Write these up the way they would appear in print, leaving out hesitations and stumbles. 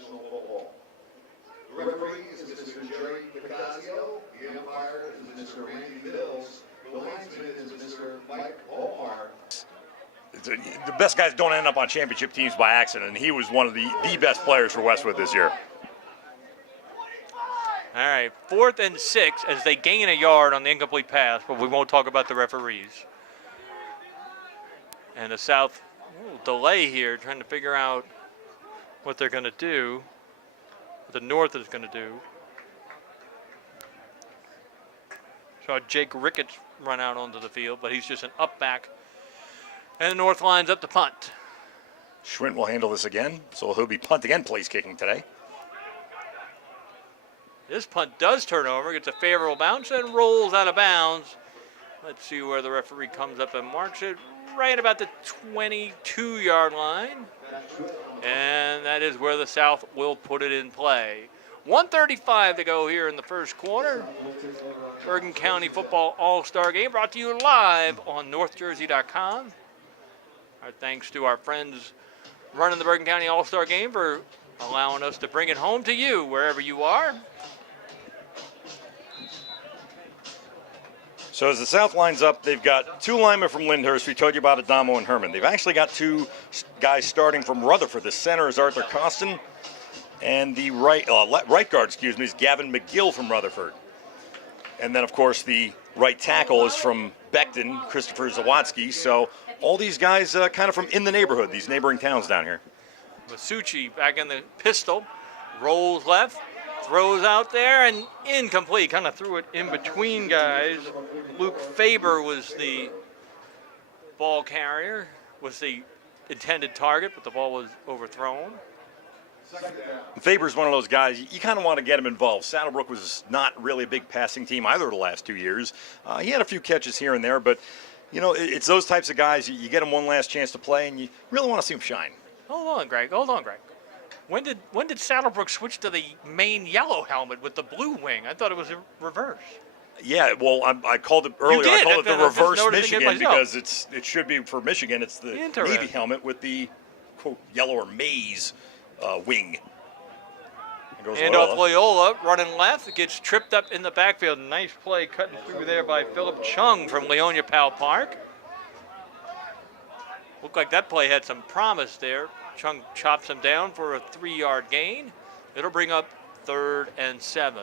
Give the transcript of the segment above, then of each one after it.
professional football. The referee is Mr. Jerry Picasio. The umpire is Mr. Randy Mills. The linesman is Mr. Mike Omar. The best guys don't end up on championship teams by accident, and he was one of the best players for Westwood this year. All right, 4th and 6 as they gain a yard on the incomplete pass, but we won't talk about the referees. And the South delay here, trying to figure out what they're going to do, what the North is going to do. Saw Jake Ricketts run out onto the field, but he's just an up back. And the North lines up to punt. Schwint will handle this again, so he'll be punting and place kicking today. This punt does turn over, gets a favorable bounce, and rolls out of bounds. Let's see where the referee comes up and marks it. Right about the 22-yard line. And that is where the South will put it in play. 1:35 to go here in the first quarter. Bergen County Football All-Star Game brought to you live on NorthJersey.com. Our thanks to our friends running the Bergen County All-Star Game for allowing us to bring it home to you wherever you are. So as the South lines up, they've got 2 linemen from Lyndhurst. We told you about Adamo and Herman. They've actually got 2 guys starting from Rutherford. The center is Arthur Costin, and the right guard, is Gavin McGill from Rutherford. And then, of course, the right tackle is from Beckton, Christopher Zawatsky. So all these guys kind of from in the neighborhood, these neighboring towns down here. Masucci back in the pistol, rolls left, throws out there, and incomplete. Kind of threw it in between guys. Luke Faber was the ball carrier, was the intended target, but the ball was overthrown. Faber's one of those guys, you kind of want to get him involved. Saddlebrook was not really a big passing team either the last 2 years. He had a few catches here and there, but, you know, it's those types of guys, you get them one last chance to play, and you really want to see them shine. Hold on, Greg. When did Saddlebrook switch to the main yellow helmet with the blue wing? I thought it was a reverse. Yeah, well, I called it earlier. I called it the reverse Michigan because it should be for Michigan. It's the Navy helmet with the, quote, yellow or maize wing. And off Loyola, running left. It gets tripped up in the backfield. Nice play cutting through there by Philip Chung from Leonia Powell Park. Looked like that play had some promise there. Chung chops him down for a 3-yard gain. It'll bring up 3rd and 7.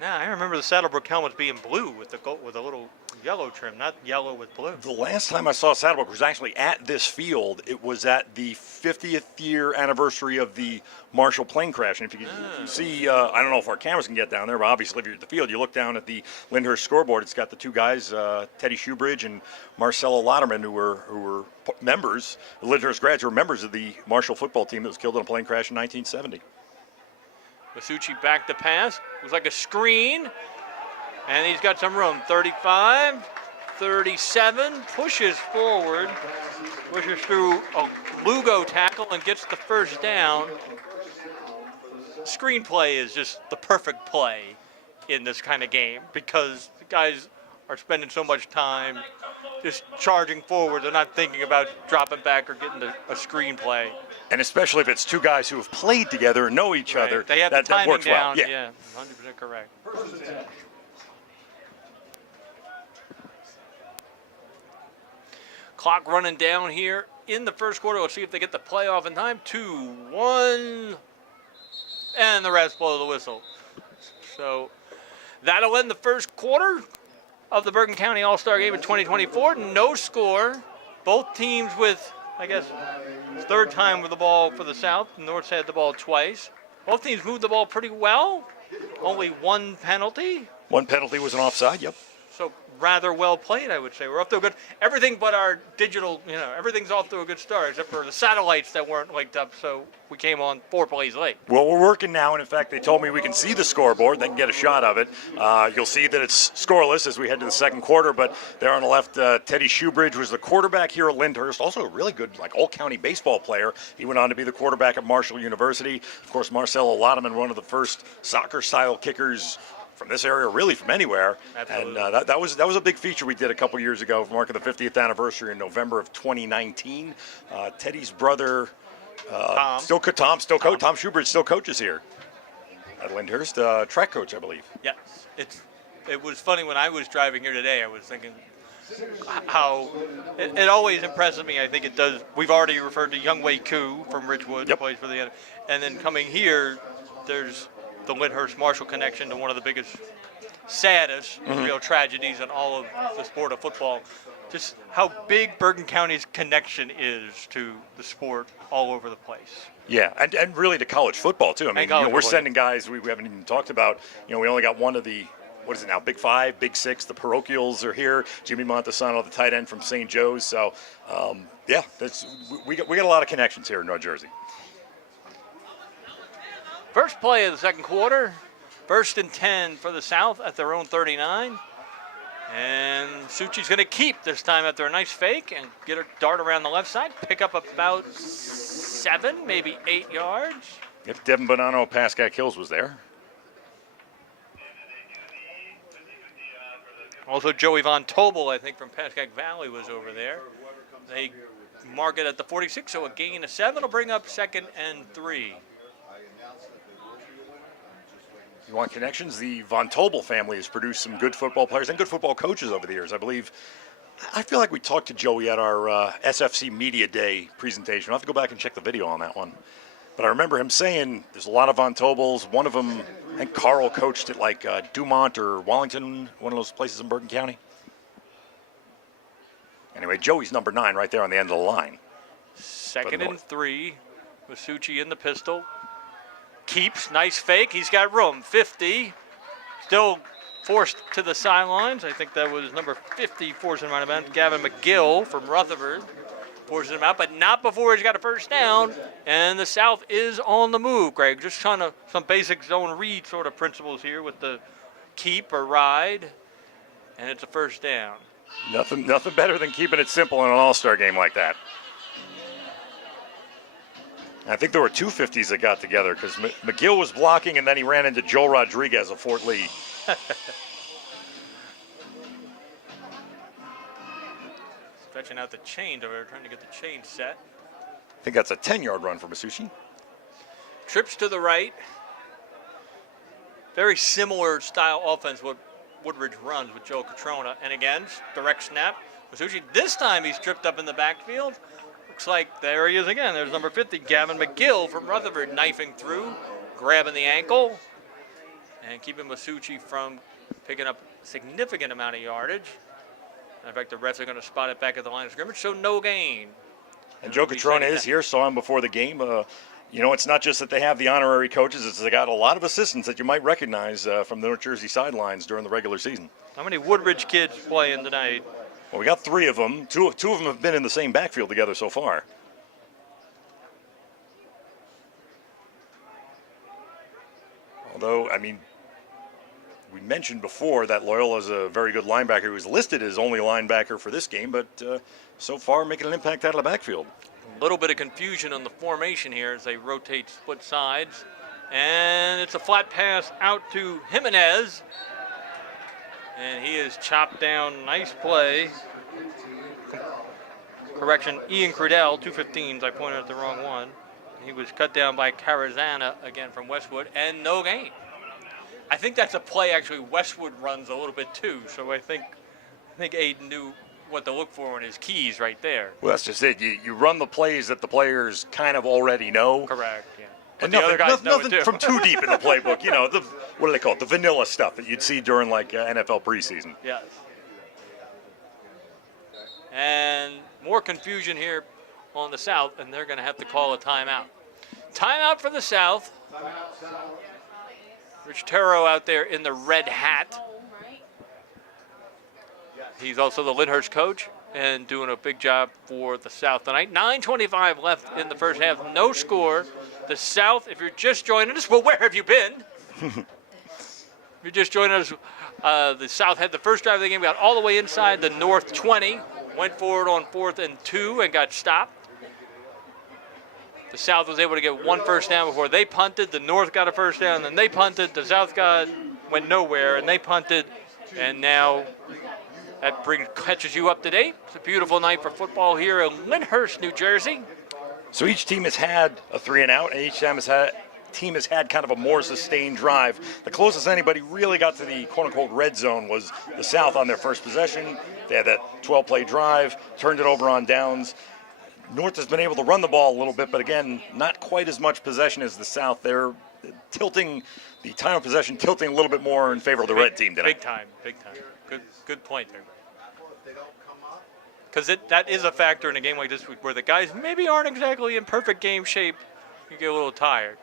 Yeah, I remember the Saddlebrook helmets being blue with a little yellow trim, not yellow with blue. The last time I saw Saddlebrook was actually at this field. It was at the 50th year anniversary of the Marshall plane crash. And if you can see, I don't know if our cameras can get down there, but obviously if you're at the field, you look down at the Lyndhurst scoreboard. It's got the 2 guys, Teddy Shoebridge and Marcelo Lotterman, who were members, Lyndhurst grads, who were members of the Marshall football team that was killed in a plane crash in 1970. Masucci back to pass. It was like a screen. And he's got some room. 35, 37, pushes forward. Pushes through a Lugo tackle and gets the first down. Screenplay is just the perfect play in this kind of game because the guys are spending so much time just charging forward. They're not thinking about dropping back or getting a screenplay. And especially if it's 2 guys who have played together and know each other, they have that the timing works down. well. Yeah, 100% correct. Clock running down here in the first quarter. Let's see if they get the play off in time. 2-1, and the refs blow the whistle. So that'll end the first quarter of the Bergen County All-Star Game in 2024. No score. Both teams with, I guess, 3rd time with the ball for the South. The North had the ball twice. Both teams moved the ball pretty well. Only 1 penalty. 1 penalty was an offside, yep. So rather well played, I would say. We're off to a good, everything but our digital, everything's off to a good start, except for the satellites that weren't linked up, so we came on 4 plays late. Well, we're working now, and in fact, they told me we can see the scoreboard. They can get a shot of it. You'll see that it's scoreless as we head to the second quarter, but there on the left, Teddy Shoebridge was the quarterback here at Lyndhurst, also a really good, all-county baseball player. He went on to be the quarterback at Marshall University. Of course, Marcelo Lotterman, one of the first soccer-style kickers from this area, or really from anywhere. Absolutely. And that was a big feature we did a couple years ago, marking the 50th anniversary in November of 2019. Teddy's brother, Tom. Tom Schubert still coaches here at Lyndhurst, track coach, I believe. Yes, it was funny when I was driving here today. I was thinking how it always impresses me. I think it does. We've already referred to Youngwei Koo from Ridgewood, who plays for the, and then coming here, there's the Lyndhurst Marshall connection to one of the biggest, saddest real tragedies in all of the sport of football. Just how big Bergen County's connection is to the sport all over the place. Yeah, and really to college football too. I mean, we're sending guys we haven't even talked about. We only got one of the, what is it now, Big Five, Big Six, the parochials are here. Jimmy Montesano, the tight end from St. Joe's. So, we got a lot of connections here in North Jersey. First play of the second quarter, 1st and 10 for the South at their own 39. And Suchi's going to keep this time after a nice fake and get a dart around the left side, pick up about 7, maybe 8 yards. If Devin Bonanno, Pascack Hills was there. Also, Joey Von Tobel, I think, from Pascack Valley was over there. They mark it at the 46, so a gain of 7 will bring up 2nd and 3. You want connections? The Von Tobel family has produced some good football players and good football coaches over the years. I feel like we talked to Joey at our SFC Media Day presentation. I'll have to go back and check the video on that one. But I remember him saying there's a lot of Von Tobels. One of them, I think Carl coached at like Dumont or Wallington, one of those places in Bergen County. Anyway, Joey's number 9 right there on the end of the line. 2nd and 3, Masucci in the pistol. Keeps, nice fake, he's got room, 50. Still forced to the sidelines. I think that was number 50 forcing him out of bounds. Gavin McGill from Rutherford forces him out, but not before he's got a first down. And the South is on the move, Greg. Just trying to, some basic zone read sort of principles here with the keep or ride. And it's a first down. Nothing better than keeping it simple in an all-star game like that. I think there were 2 50s that got together because McGill was blocking and then he ran into Joel Rodriguez of Fort Lee. Stretching out the chains over there, trying to get the chain set. I think that's a 10-yard run for Masucci. Trips to the right. Very similar style offense what Woodridge runs with Joe Catrona. And again, direct snap. Masucci, this time he's tripped up in the backfield. Looks like there he is again. There's number 50, Gavin McGill from Rutherford, knifing through, grabbing the ankle, and keeping Masucci from picking up a significant amount of yardage. In fact, the refs are going to spot it back at the line of scrimmage, so no gain. And Joe Catrona is here, saw him before the game. It's not just that they have the honorary coaches, it's they got a lot of assistants that you might recognize from the North Jersey sidelines during the regular season. How many Woodridge kids playing tonight? Well, we got 3 of them. Two of them have been in the same backfield together so far. Although, we mentioned before that Loyola's a very good linebacker who was listed as only linebacker for this game, but so far making an impact out of the backfield. A little bit of confusion on the formation here as they rotate split sides. And it's a flat pass out to Jimenez. And he is chopped down. Nice play. Correction, Ian Crudell, 215s. I pointed out the wrong one. He was cut down by Carazana, again from Westwood, and no gain. I think that's a play actually Westwood runs a little bit too. So I think Aiden knew what to look for in his keys right there. Well, that's just it. You run the plays that the players kind of already know. Correct, yeah. And the other guys know it nothing too. from too deep in the playbook. What do they call it? The vanilla stuff that you'd see during like NFL preseason. Yes. And more confusion here on the South, and they're going to have to call a timeout. Timeout for the South. Rich Terro out there in the red hat. He's also the Lyndhurst coach and doing a big job for the South tonight. 9:25 left in the first half. No score. The South, if you're just joining us, well, where have you been? If you're just joining us, the South had the first drive of the game, got all the way inside the North 20, went forward on 4th and 2 and got stopped. The South was able to get 1 first down before they punted. The North got a first down, then they punted. The South went nowhere, and they punted, and now that catches you up to date. It's a beautiful night for football here in Lyndhurst, New Jersey. So each team has had a 3-and-out, and each team has had kind of a more sustained drive. The closest anybody really got to the quote-unquote red zone was the South on their first possession. They had that 12-play drive, turned it over on downs. North has been able to run the ball a little bit, but again, not quite as much possession as the South. They're tilting, the time of possession tilting a little bit more in favor of the red team today. Big time. Good point there. Because that is a factor in a game like this where the guys maybe aren't exactly in perfect game shape. You get a little tired.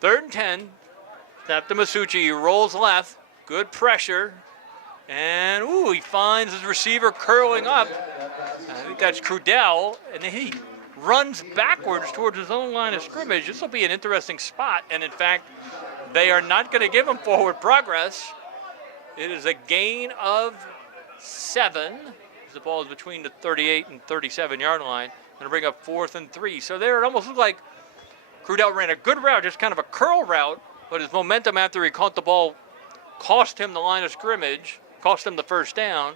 3rd and 10. Snap to Masucci. He rolls left. Good pressure. And, he finds his receiver curling up. I think that's Crudell. And he runs backwards towards his own line of scrimmage. This will be an interesting spot. And, in fact, they are not going to give him forward progress. It is a gain of 7. The ball is between the 38 and 37-yard line. Going to bring up 4th and 3. So there it almost looked like Crudell ran a good route, just kind of a curl route, but his momentum after he caught the ball cost him the line of scrimmage, cost him the first down.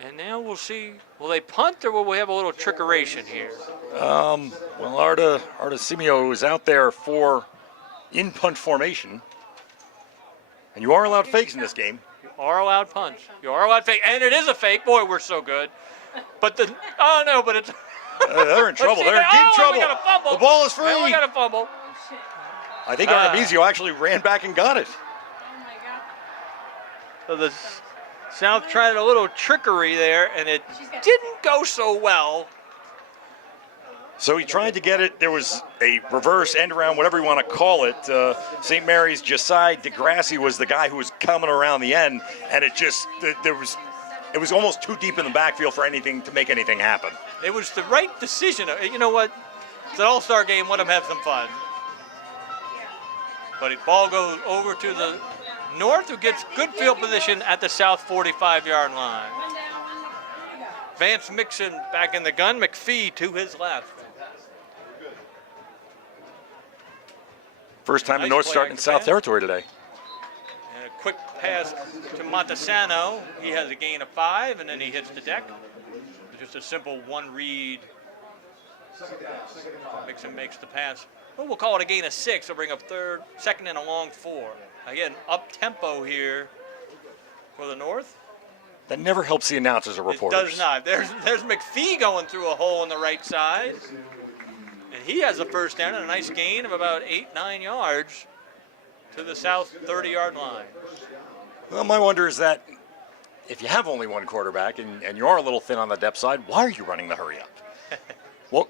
And now we'll see, will they punt or will we have a little trickeration here? Well, Arda Simio is out there in punt formation. And you are allowed fakes in this game. Are allowed punts. You are allowed fake, and it is a fake. Boy, we're so good. But it's. They're in trouble. They're in deep trouble. We got a fumble. The ball is free. And we got a fumble. I think Arnabizio actually ran back and got it. So the South tried a little trickery there, and it didn't go so well. So he tried to get it. There was a reverse end around, whatever you want to call it. St. Mary's Josiah DeGrassi was the guy who was coming around the end, and it was almost too deep in the backfield for anything to make anything happen. It was the right decision. You know what? It's an all-star game. Let them have some fun. But the ball goes over to the North, who gets good field position at the South 45-yard line. Vance Mixon back in the gun. McPhee to his left. First time in North starting in South Territory today. And a quick pass to Montesano. He has a gain of 5, and then he hits the deck. Just a simple one read. Mixon makes the pass. Well, we'll call it a gain of 6. They'll bring up 2nd and a long 4. Again, up tempo here for the North. That never helps the announcers or reporters. It does not. There's McPhee going through a hole on the right side. And he has a first down and a nice gain of about 8-9 yards to the South 30-yard line. Well, my wonder is that if you have only one quarterback and you are a little thin on the depth side, why are you running the hurry up? Well,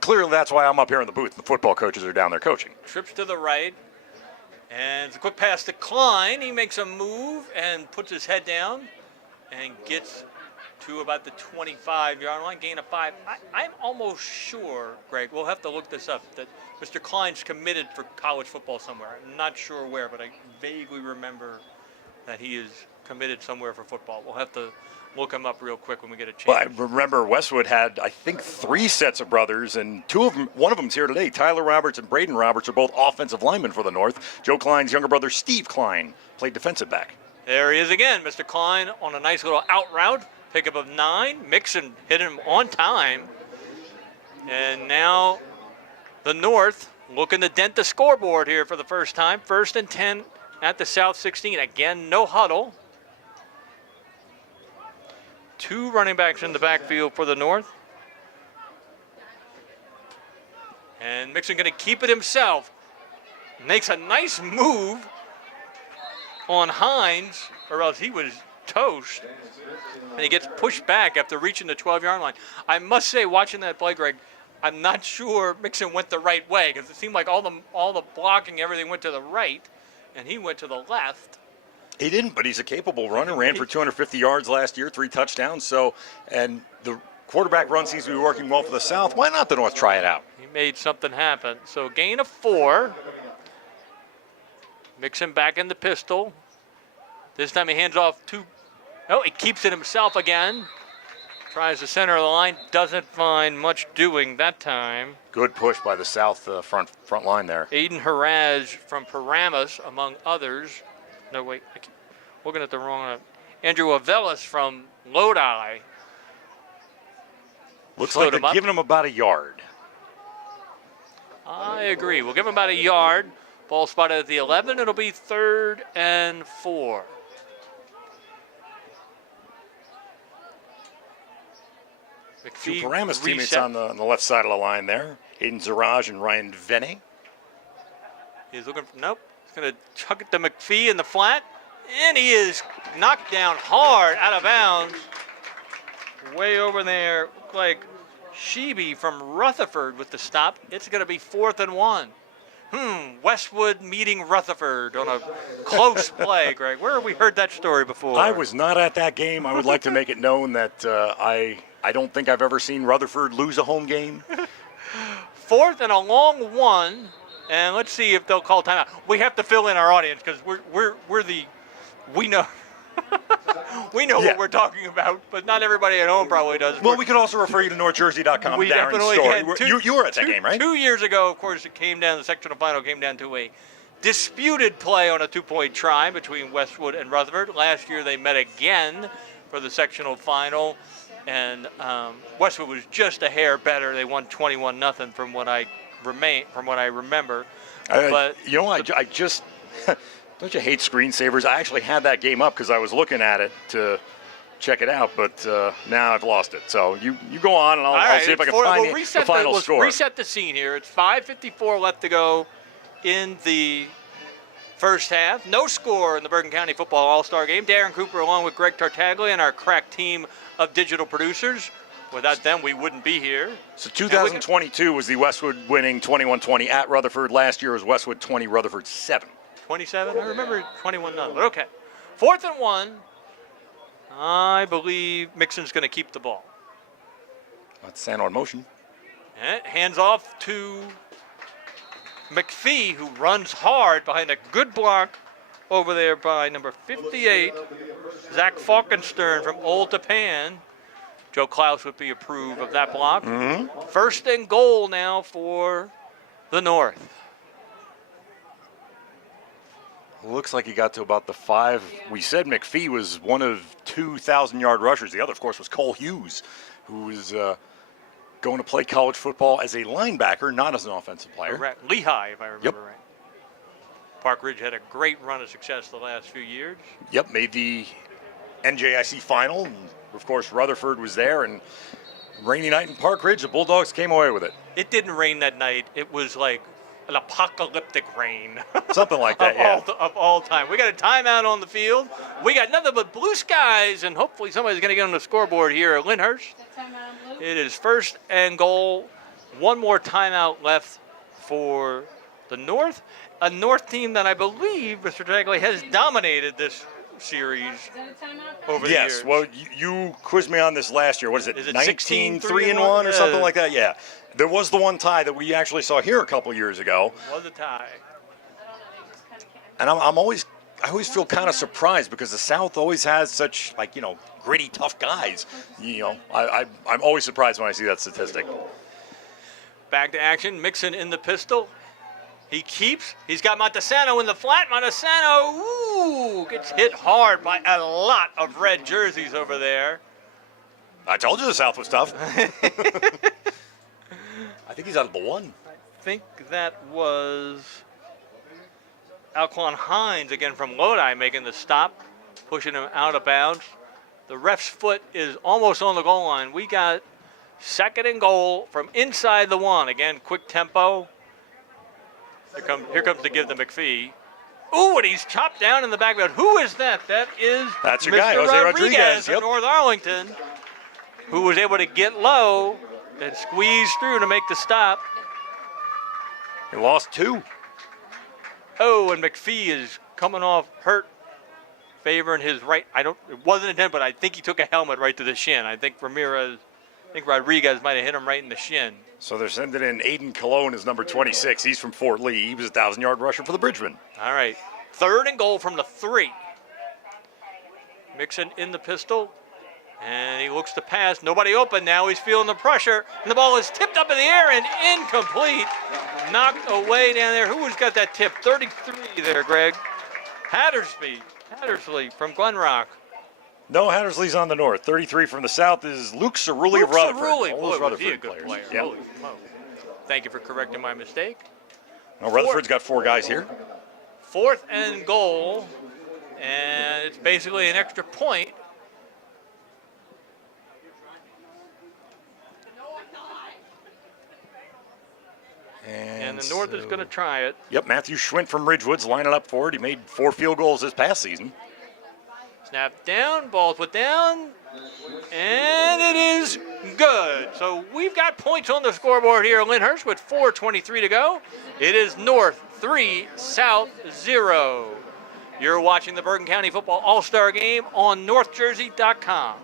clearly that's why I'm up here in the booth. The football coaches are down there coaching. Trips to the right. And it's a quick pass to Klein. He makes a move and puts his head down and gets to about the 25-yard line, gain of 5. I'm almost sure, Greg, we'll have to look this up, that Mr. Klein's committed for college football somewhere. I'm not sure where, but I vaguely remember that he is committed somewhere for football. We'll have to look him up real quick when we get a chance. Well, I remember Westwood had, I think, 3 sets of brothers, and one of them's here today. Tyler Roberts and Braden Roberts are both offensive linemen for the North. Joe Klein's younger brother, Steve Klein, played defensive back. There he is again, Mr. Klein on a nice little out route. Pickup of 9. Mixon hit him on time. And now the North looking to dent the scoreboard here for the first time. 1st and 10 at the South 16. Again, no huddle. 2 running backs in the backfield for the North. And Mixon going to keep it himself. Makes a nice move on Hines, or else he was toast. And he gets pushed back after reaching the 12-yard line. I must say, watching that play, Greg, I'm not sure Mixon went the right way, because it seemed like all the blocking, everything went to the right, and he went to the left. He didn't, but he's a capable runner. Ran for 250 yards last year, 3 touchdowns. So, and the quarterback run seems to be working well for the South. Why not the North try it out? He made something happen. So gain of 4. Mixon back in the pistol. This time he hands off to. No, he keeps it himself again. Tries the center of the line. Doesn't find much doing that time. Good push by the South front line there. Aiden Haraj from Paramus, among others. No, wait. I keep looking at the wrong. Andrew Avelis from Lodi. Looks Slowed like him they're up. giving him about a yard. I agree. We'll give him about a yard. Ball spotted at the 11. It'll be 3rd and 4. Two McPhee Paramus teammates reset. on the left side of the line there. Hayden Zaraj and Ryan Venne. He's looking for, nope. He's going to chuck it to McPhee in the flat. And he is knocked down hard out of bounds. Way over there. Looked like Sheeby from Rutherford with the stop. It's going to be 4th and 1. Westwood meeting Rutherford on a close play, Greg. Where have we heard that story before? I was not at that game. I would like to make it known that I don't think I've ever seen Rutherford lose a home game. 4th and a long 1. And let's see if they'll call timeout. We have to fill in our audience because we know what we're talking about, but not everybody at home probably does. Well, we could also refer you to NorthJersey.com. We Darren's definitely story. had You were at that game, right? 2 years ago, of course, it came down. The sectional final came down to a disputed play on a 2-point try between Westwood and Rutherford. Last year, they met again for the sectional final, and Westwood was just a hair better. They won 21-0 from what I remember. But you know, I just don't you hate screensavers? I actually had that game up because I was looking at it to check it out, but now I've lost it. So you go on, and I'll see if I can find the final score. Reset the scene here. It's 5:54 left to go in the first half. No score in the Bergen County Football All-Star Game. Darren Cooper along with Greg Tartaglia and our crack team of digital producers. Without them, we wouldn't be here. So 2022 was the Westwood winning 21-20 at Rutherford. Last year was Westwood 20, Rutherford 7. 27? I remember 21-0. Okay. 4th and 1. I believe Mixon's going to keep the ball. That's San on motion. And hands off to McPhee, who runs hard behind a good block over there by number 58, Zach Falkenstern from Old Tapan. Joe Klaus would be approved of that block. 1st and goal now for the North. Looks like he got to about the 5. We said McPhee was one of 2,000-yard rushers. The other, of course, was Cole Hughes, who was going to play college football as a linebacker, not as an offensive player. Correct. Lehigh, if I remember right. Park Ridge had a great run of success the last few years. Yep, made the NJIC final. And of course, Rutherford was there, and rainy night in Park Ridge, the Bulldogs came away with it. It didn't rain that night. It was like an apocalyptic rain. Something like that, Of all time. We got a timeout on the field. We got nothing but blue skies, and hopefully somebody's going to get on the scoreboard here at Lyndhurst. It is 1st and goal. One more timeout left for the North. A North team that I believe, Mr. Tagley, has dominated this series over the years. Yes, well, you quizzed me on this last year. What is it, Is it 19 16-3-1 3-1 or something like that? Yeah. There was the one tie that we actually saw here a couple years ago. Was a tie. And I always feel kind of surprised because the South always has such, gritty, tough guys. I'm always surprised when I see that statistic. Back to action. Mixon in the pistol. He keeps. He's got Montesano in the flat. Montesano, gets hit hard by a lot of red jerseys over there. I told you the South was tough. I think he's out of the 1. I think that was Alquan Hines again from Lodi making the stop, pushing him out of bounds. The ref's foot is almost on the goal line. We got 2nd and goal from inside the 1. Again, quick tempo. Here comes the give to McPhee. Ooh, and he's chopped down in the backfield. Who is that? That's your Mr. guy, Jose Rodriguez. From North Arlington, who was able to get low and squeeze through to make the stop. He lost 2. Oh, and McPhee is coming off hurt, favoring his right. It wasn't intended, but I think he took a helmet right to the shin. I think Rodriguez might have hit him right in the shin. So they're sending in Aiden Cologne as number 26. He's from Fort Lee. He was a 1,000-yard rusher for the Bridgemen. All right. 3rd and goal from the 3. Mixon in the pistol. And he looks to pass. Nobody open now. He's feeling the pressure. And the ball is tipped up in the air and incomplete. Knocked away down there. Who's got that tip? 33 there, Greg. Hattersley from Glen Rock. No, Hattersley's on the north. 33 from the south is Luke Cerulli of Rutherford. Cerulli, All those boy, was he a Rutherford good players. player. Yeah. Holy smoke. Thank you for correcting my mistake. Now, Rutherford's got 4 guys here. 4th and goal, and it's basically an extra point. And the North is going to try it. Yep, Matthew Schwint from Ridgewood's lining up for it. He made 4 field goals this past season. Snap down, ball put down, and it is good. So we've got points on the scoreboard here at Lyndhurst with 4:23 to go. It is North 3, South 0. You're watching the Bergen County Football All-Star Game on NorthJersey.com.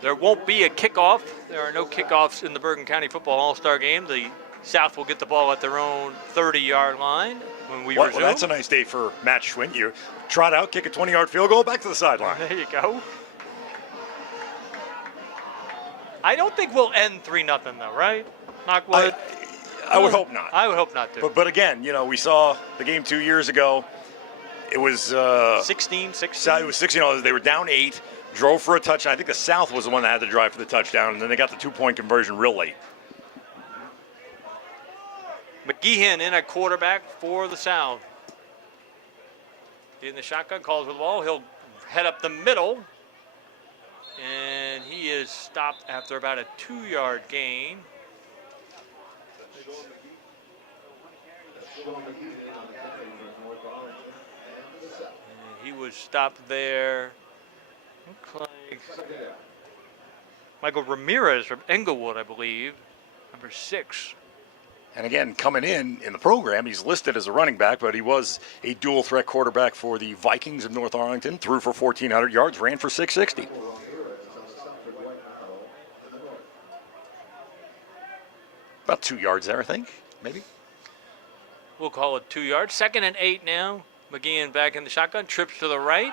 There won't be a kickoff. There are no kickoffs in the Bergen County Football All-Star Game. The South will get the ball at their own 30-yard line when we resume. Well, that's a nice day for Matt Schwint. You trot out, kick a 20-yard field goal, back to the sideline. There you go. I don't think we'll end 3-0 though, right? Knock wood. I would hope not. I would hope not too. But again, you know, we saw the game 2 years ago. It was 16. It was 16. They were down 8, drove for a touchdown. I think the South was the one that had to drive for the touchdown, and then they got the 2-point conversion real late. McGeehan in at quarterback for the South. In the shotgun, calls for the ball. He'll head up the middle, and he is stopped after about a 2-yard gain. And he was stopped there. Looks like Michael Ramirez from Englewood, I believe, number 6. And again, coming in the program, he's listed as a running back, but he was a dual threat quarterback for the Vikings of North Arlington. Threw for 1,400 yards, ran for 660. About 2 yards there, I think, maybe. We'll call it 2 yards. 2nd and 8 now. McGeehan back in the shotgun, trips to the right.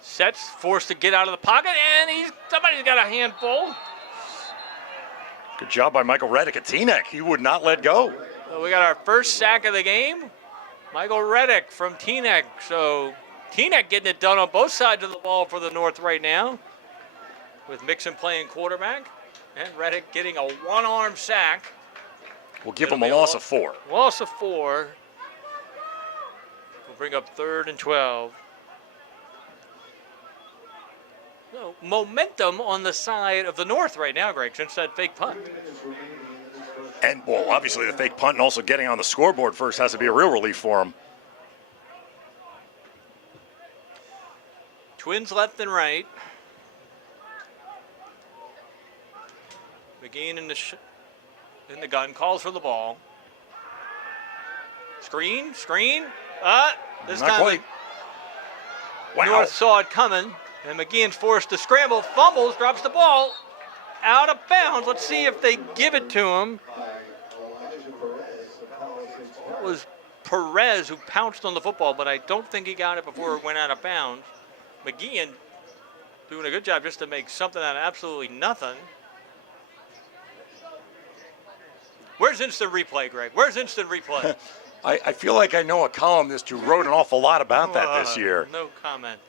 Sets, forced to get out of the pocket, and somebody's got a handful. Good job by Michael Reddick at Teaneck. He would not let go. So we got our first sack of the game. Michael Reddick from Teaneck. So Teaneck getting it done on both sides of the ball for the North right now, with Mixon playing quarterback and Reddick getting a one-arm sack. We'll give him a loss of 4. Loss of 4. We'll bring up 3rd and 12. So momentum on the side of the North right now, Greg, since that fake punt. And, well, obviously the fake punt and also getting on the scoreboard first has to be a real relief for him. Twins left and right. McGeehan in the gun, calls for the ball. Screen. This Not time quite. Wow. North saw it coming, and McGeehan's forced to scramble, fumbles, drops the ball out of bounds. Let's see if they give it to him. It was Perez who pounced on the football, but I don't think he got it before it went out of bounds. McGeehan doing a good job just to make something out of absolutely nothing. Where's instant replay, Greg? Where's instant replay? I feel like I know a columnist who wrote an awful lot about that this year. No comment.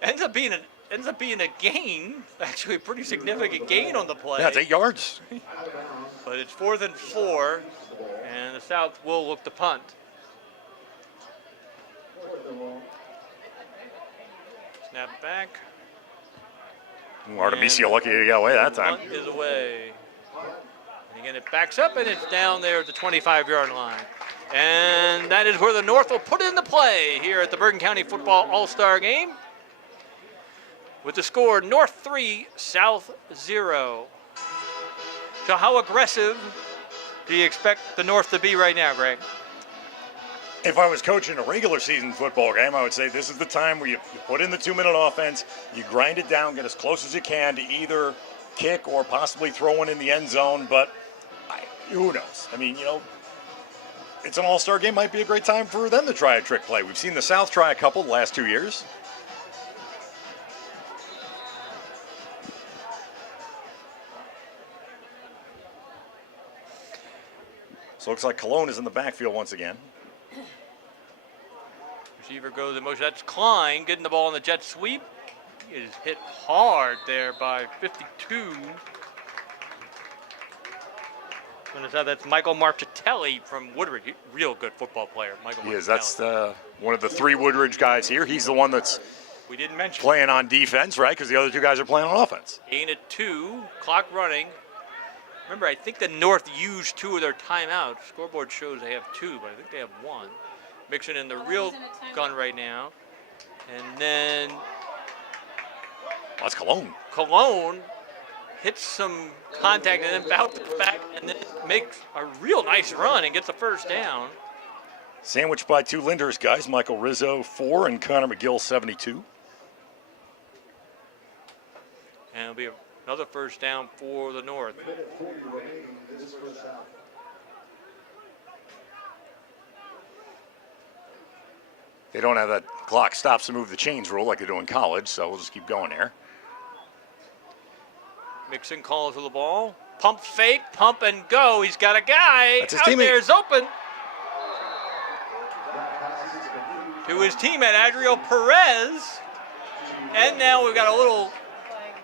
Ends up being a gain, actually a pretty significant gain on the play. Yeah, it's 8 yards. But it's 4th and 4, and the South will look to punt. Snap back. Artemisia lucky he got away that time. Punt is away. And again, it backs up, and it's down there at the 25-yard line. And that is where the North will put into play here at the Bergen County Football All-Star Game. With the score, North 3, South 0. So how aggressive do you expect the North to be right now, Greg? If I was coaching a regular season football game, I would say this is the time where you put in the 2-minute offense, you grind it down, get as close as you can to either kick or possibly throw one in the end zone. But who knows? I mean, it's an all-star game. Might be a great time for them to try a trick play. We've seen the South try a couple the last 2 years. So it looks like Cologne is in the backfield once again. Receiver goes in motion. That's Klein getting the ball on the jet sweep. He is hit hard there by 52. That's Michael Marchitelli from Woodridge. Real good football player, Michael He is. Marchitelli. That's one of the 3 Woodridge guys here. He's the one that's We didn't mention playing on defense, right? Because the other 2 guys are playing on offense. 8-2, clock running. Remember, I think the North used 2 of their timeouts. Scoreboard shows they have 2, but I think they have 1. Mixing in the real gun right now. And then That's Cologne. Cologne hits some contact and then bounces back and then makes a real nice run and gets a first down. Sandwiched by 2 Lyndhurst guys, Michael Rizzo 4 and Connor McGill 72. And it'll be another first down for the North. Minute 40 remaining in this first half. They don't have that clock stops to move the chains rule like they do in college, so we'll just keep going there. Mixon calls for the ball. Pump fake, pump and go. He's got a guy That's his out teammate. there. Is open. To his teammate, Adriel Perez. And now we've got a little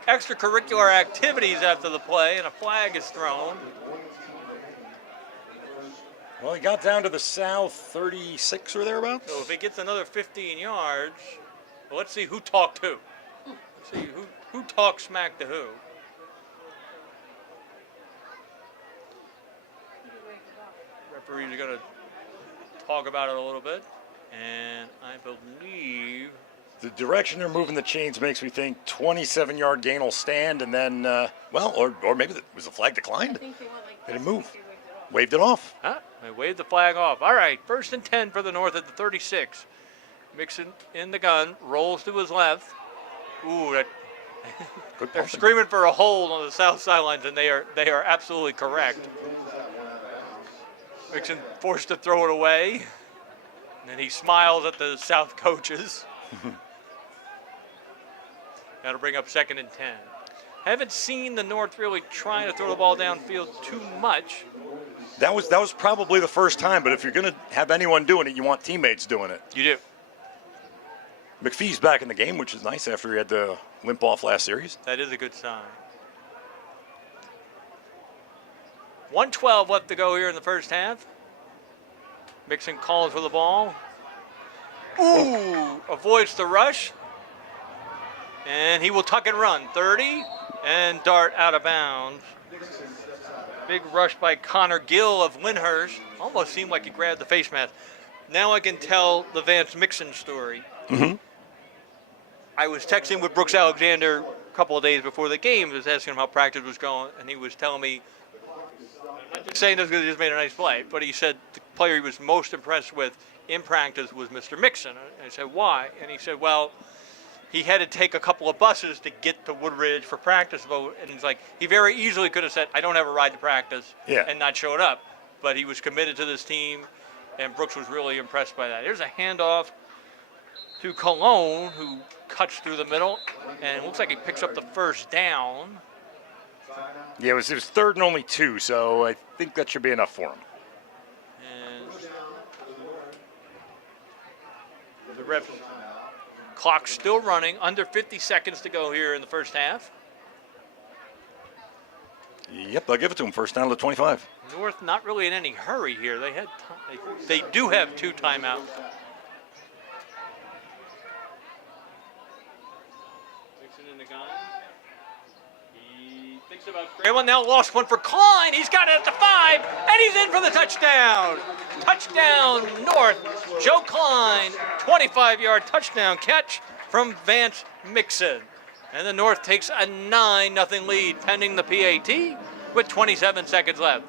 extracurricular activities after the play, and a flag is thrown. Well, he got down to the south 36 or thereabouts. So if he gets another 15 yards, well, let's see who talked who. Let's see who talked smack to who. Referees are going to talk about it a little bit, and I believe The direction they're moving the chains makes me think 27-yard gain will stand, and then, or maybe was the flag declined? I think they went like They didn't this, move. they waved it off. Waved it off. Huh? They waved the flag off. All right, 1st and 10 for the North at the 36. Mixon in the gun, rolls to his left. Ooh, Good they're pumping. screaming for a hold on the south sidelines, and they are absolutely correct. Mixon forced to throw it away, and then he smiles at the south coaches. Got to bring up 2nd and 10. Haven't seen the North really trying to throw the ball downfield too much. That was probably the first time, but if you're going to have anyone doing it, you want teammates doing it. You do. McPhee's back in the game, which is nice after he had to limp off last series. That is a good sign. 1:12 left to go here in the first half. Mixon calls for the ball. Ooh, avoids the rush. And he will tuck and run. 30 and dart out of bounds. Big rush by Connor Gill of Lyndhurst. Almost seemed like he grabbed the face mask. Now I can tell the Vance Mixon story. Mm-hmm. I was texting with Brooks Alexander a couple of days before the game. I was asking him how practice was going, and he was telling me, I'm not just saying this because he just made a nice play, but he said the player he was most impressed with in practice was Mr. Mixon. And I said, why? And he said, well, he had to take a couple of buses to get to Woodridge for practice. And he's like, he very easily could have said, I don't have a ride to practice, and not showed up. But he was committed to this team, and Brooks was really impressed by that. Here's a handoff to Cologne, who cuts through the middle, and it looks like he picks up the first down. Yeah, it was 3rd and only 2, so I think that should be enough for him. And the ref, clock still running, under 50 seconds to go here in the first half. Yep, they'll give it to him. First down to the 25. North not really in any hurry here. They had they do have 2 timeouts. Mixon in the gun. He thinks about scrambling. Now lost one for Klein. He's got it at the 5, and he's in for the touchdown. Touchdown North. Joe Klein, 25-yard touchdown catch from Vance Mixon. And the North takes a 9-0 lead pending the PAT with 27 seconds left.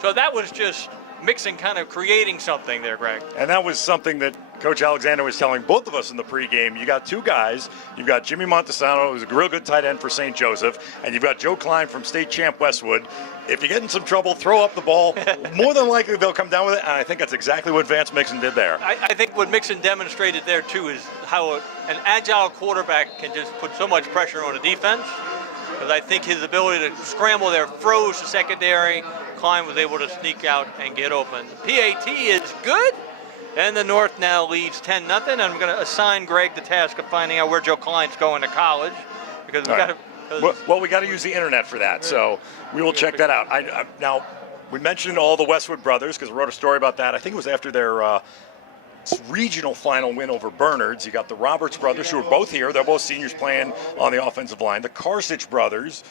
So that was just Mixon kind of creating something there, Greg. And that was something that Coach Alexander was telling both of us in the pregame. You got 2 guys. You've got Jimmy Montesano, who's a real good tight end for St. Joseph, and you've got Joe Klein from state champ Westwood. If you get in some trouble, throw up the ball. More than likely, they'll come down with it, and I think that's exactly what Vance Mixon did there. I think what Mixon demonstrated there, too, is how an agile quarterback can just put so much pressure on a defense. Because I think his ability to scramble there froze the secondary, Klein was able to sneak out and get open. PAT is good, and the North now leads 10-0. And I'm going to assign Greg the task of finding out where Joe Klein's going to college, because we All got right. to. Well, we got to use the internet for that, so we will check that out. Now, we mentioned all the Westwood brothers because I wrote a story about that. I think it was after their regional final win over Bernards. You got the Roberts brothers, who are both here. They're both seniors playing on the offensive line. The Karsich brothers,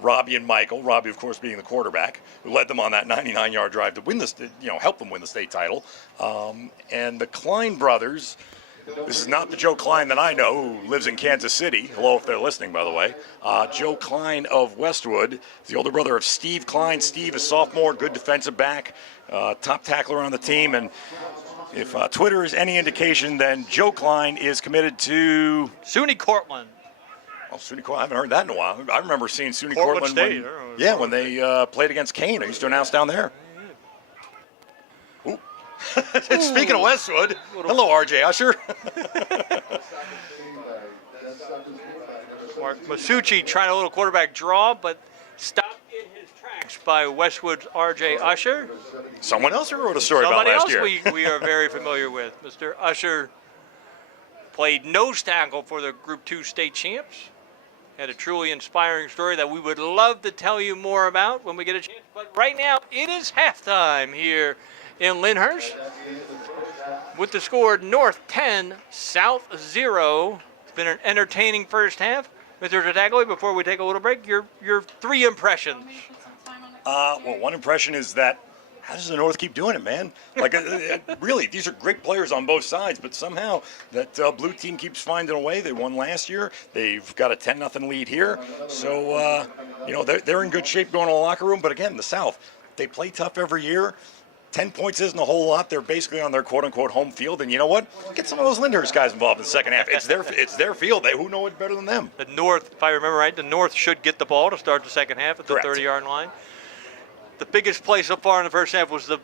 Robbie and Michael. Robbie, of course, being the quarterback, who led them on that 99-yard drive to win help them win the state title. And the Klein brothers. This is not the Joe Klein that I know, who lives in Kansas City. Hello, if they're listening, by the way. Joe Klein of Westwood is the older brother of Steve Klein. Steve is sophomore, good defensive back, top tackler on the team. And if Twitter is any indication, then Joe Klein is committed to SUNY Cortland. Well, SUNY Cortland, I haven't heard that in a while. I remember seeing SUNY Portland Cortland State. when they played against Kane. I used to announce down there. Ooh. Speaking of Westwood, hello, RJ Usher. Mark Masucci trying a little quarterback draw, but stopped in his tracks by Westwood's RJ Usher. Someone else who wrote a story about last year. Somebody else we are very familiar with. Mr. Usher played nose tackle for the Group 2 state champs. Had a truly inspiring story that we would love to tell you more about when we get a chance. But right now, it is halftime here in Lyndhurst with the score North 10, South 0. It's been an entertaining first half. Mr. Tattaglia, before we take a little break, your three impressions. Well, one impression is that how does the North keep doing it, man? Like, really, these are great players on both sides, but somehow that blue team keeps finding a way. They won last year. They've got a 10-0 lead here. So, they're in good shape going to the locker room. But again, the South, they play tough every year. 10 points isn't a whole lot. They're basically on their quote-unquote home field. And you know what? Get some of those Lyndhurst guys involved in the second half. It's their field. Who know it better than them? The North, if I remember right, the North should get the ball to start the second half at the 30-yard line. The biggest play so far in the first half was the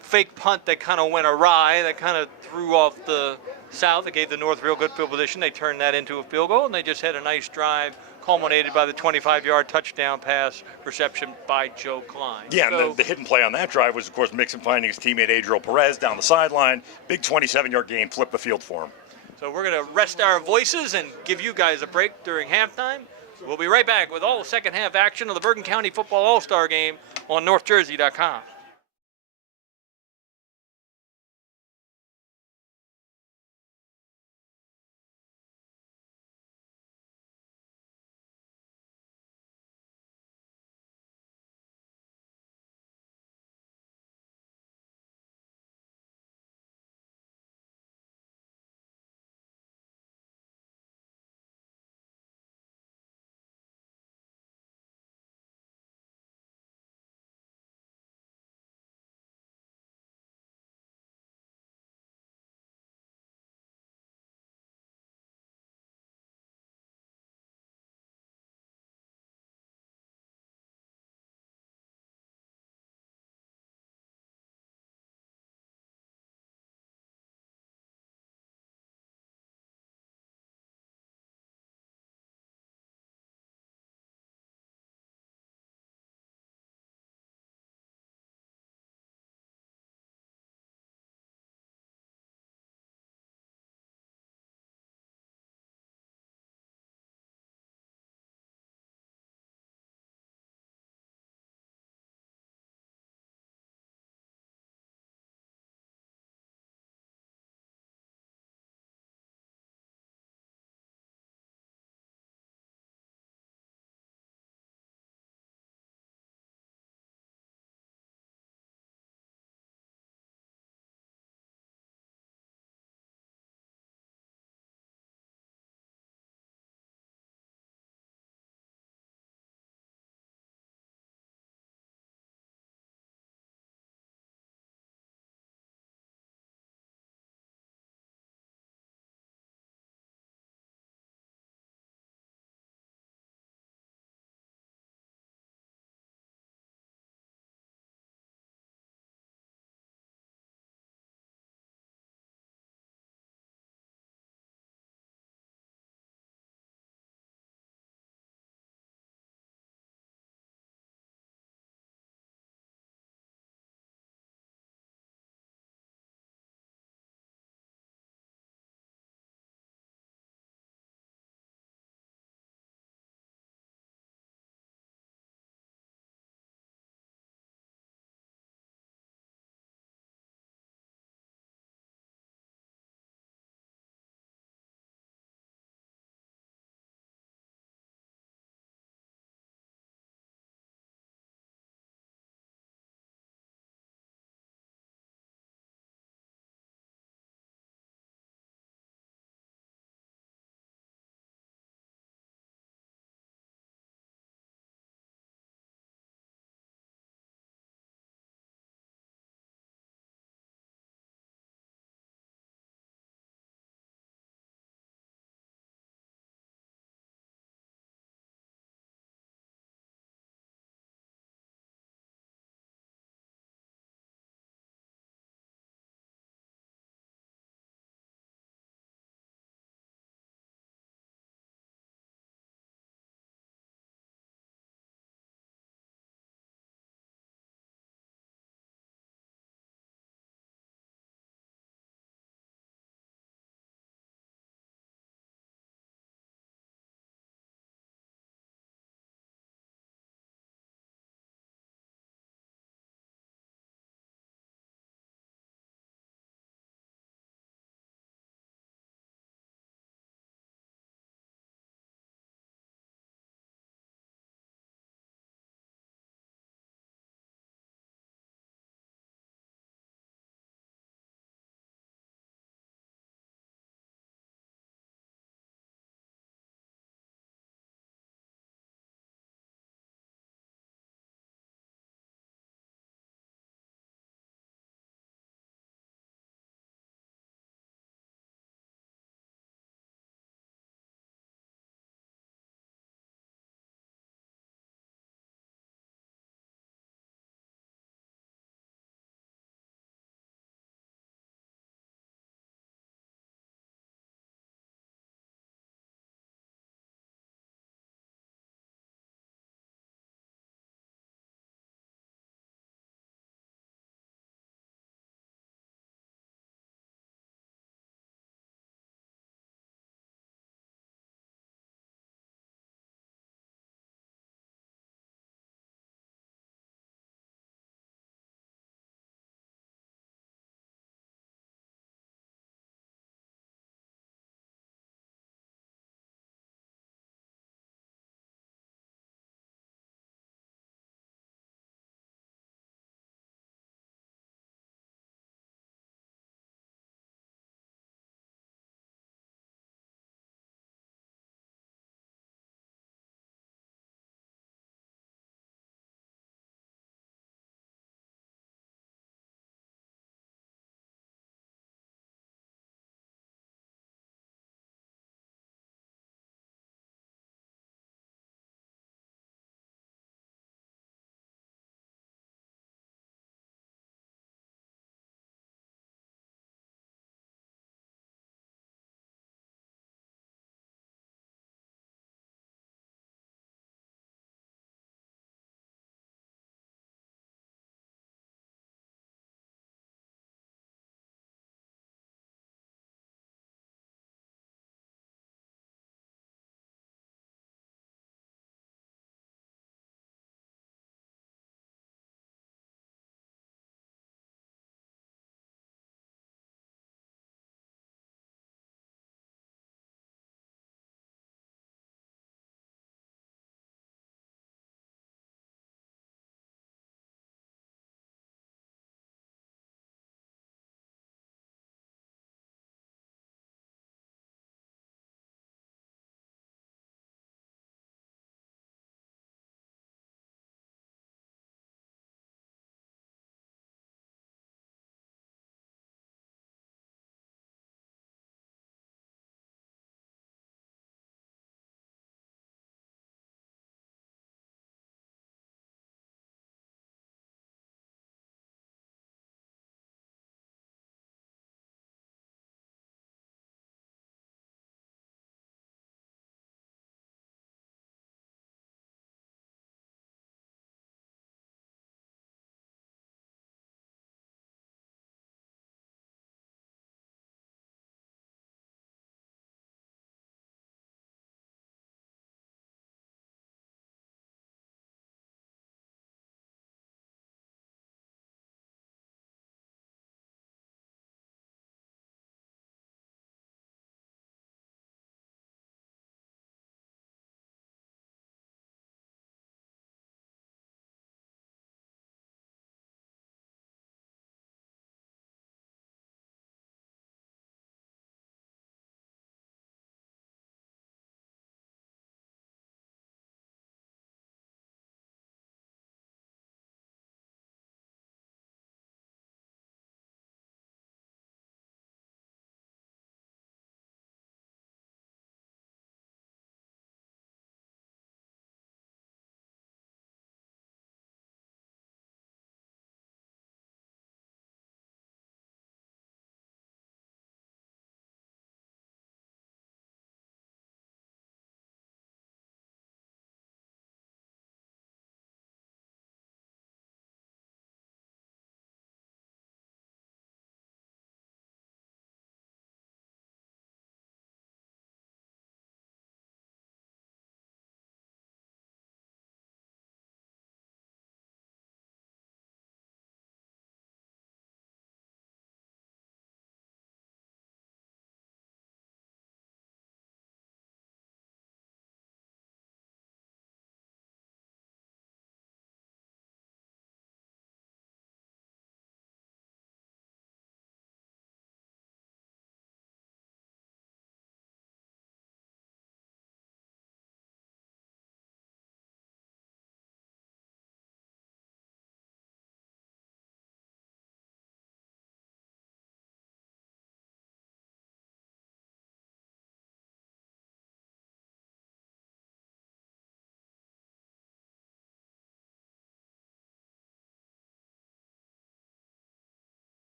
fake punt that kind of went awry, that kind of threw off the South. It gave the North real good field position. They turned that into a field goal, and they just had a nice drive culminated by the 25-yard touchdown pass reception by Joe Klein. Yeah, and the hidden play on that drive was, of course, Mixon finding his teammate Adriel Perez down the sideline. Big 27-yard gain, flip the field for him. So we're going to rest our voices and give you guys a break during halftime. We'll be right back with all the second half action of the Bergen County Football All-Star Game on NorthJersey.com.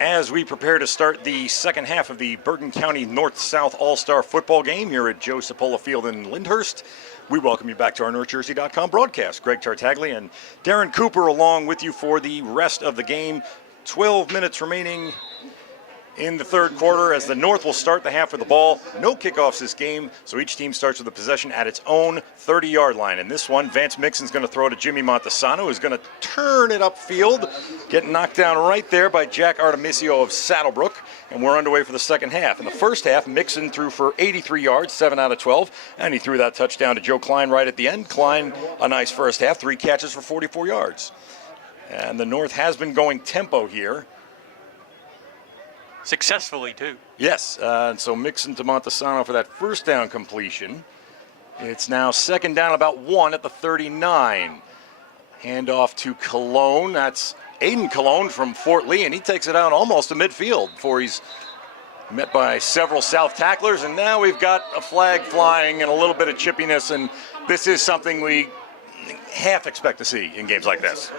As we prepare to start the second half of the Bergen County North-South All-Star football game here at Joe Cipolla Field in Lyndhurst, we welcome you back to our NorthJersey.com broadcast. Greg Tartaglia and Darren Cooper along with you for the rest of the game. 12 minutes remaining in the third quarter as the North will start the half with the ball. No kickoffs this game, so each team starts with the possession at its own 30-yard line. In this one, Vance Mixon's going to throw to Jimmy Montesano, who's going to turn it upfield, get knocked down right there by Jack Artemisio of Saddlebrook, and we're underway for the second half. In the first half, Mixon threw for 83 yards, 7 out of 12, and he threw that touchdown to Joe Klein right at the end. Klein, a nice first half, 3 catches for 44 yards. And the North has been going tempo here. Successfully, too. Yes, and so Mixon to Montesano for that first down completion. It's now second down about 1 at the 39. Handoff to Cologne. That's Aiden Cologne from Fort Lee, and he takes it out almost to midfield before he's met by several South tacklers. And now we've got a flag flying and a little bit of chippiness, and this is something we half expect to see in games like this.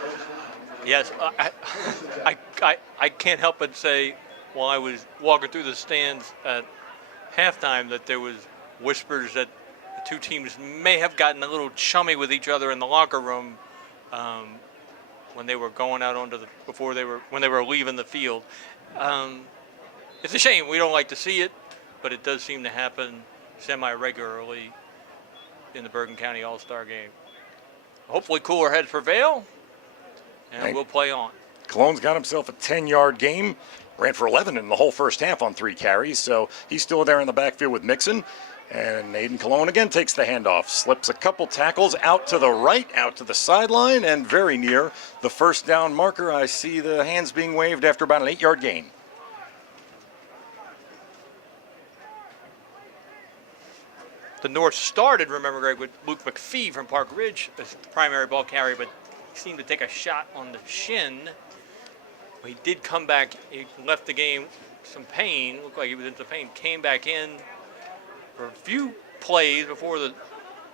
Yes, I can't help but say, while I was walking through the stands at halftime, that there was whispers that the two teams may have gotten a little chummy with each other in the locker room when they were going out onto the when they were leaving the field. It's a shame. We don't like to see it, but it does seem to happen semi-regularly in the Bergen County All-Star game. Hopefully cooler heads prevail, and we'll play on. Cologne's got himself a 10-yard game. Ran for 11 in the whole first half on 3 carries, so he's still there in the backfield with Mixon. And Aiden Cologne again takes the handoff, slips a couple tackles out to the right, out to the sideline, and very near the first down marker. I see the hands being waved after about an 8-yard gain. The North started, remember, Greg, with Luke McPhee from Park Ridge as the primary ball carrier, but he seemed to take a shot on the shin. He did come back. He left the game some pain. Looked like he was in some pain. Came back in for a few plays before the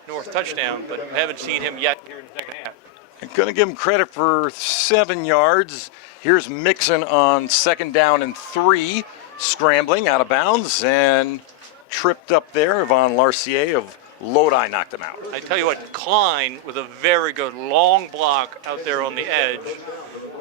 North touchdown, but haven't seen him yet here in the second half. I'm going to give him credit for 7 yards. Here's Mixon on second down and 3, scrambling out of bounds and tripped up there. Yvonne Larcier of Lodi knocked him out. I tell you what, Klein with a very good long block out there on the edge,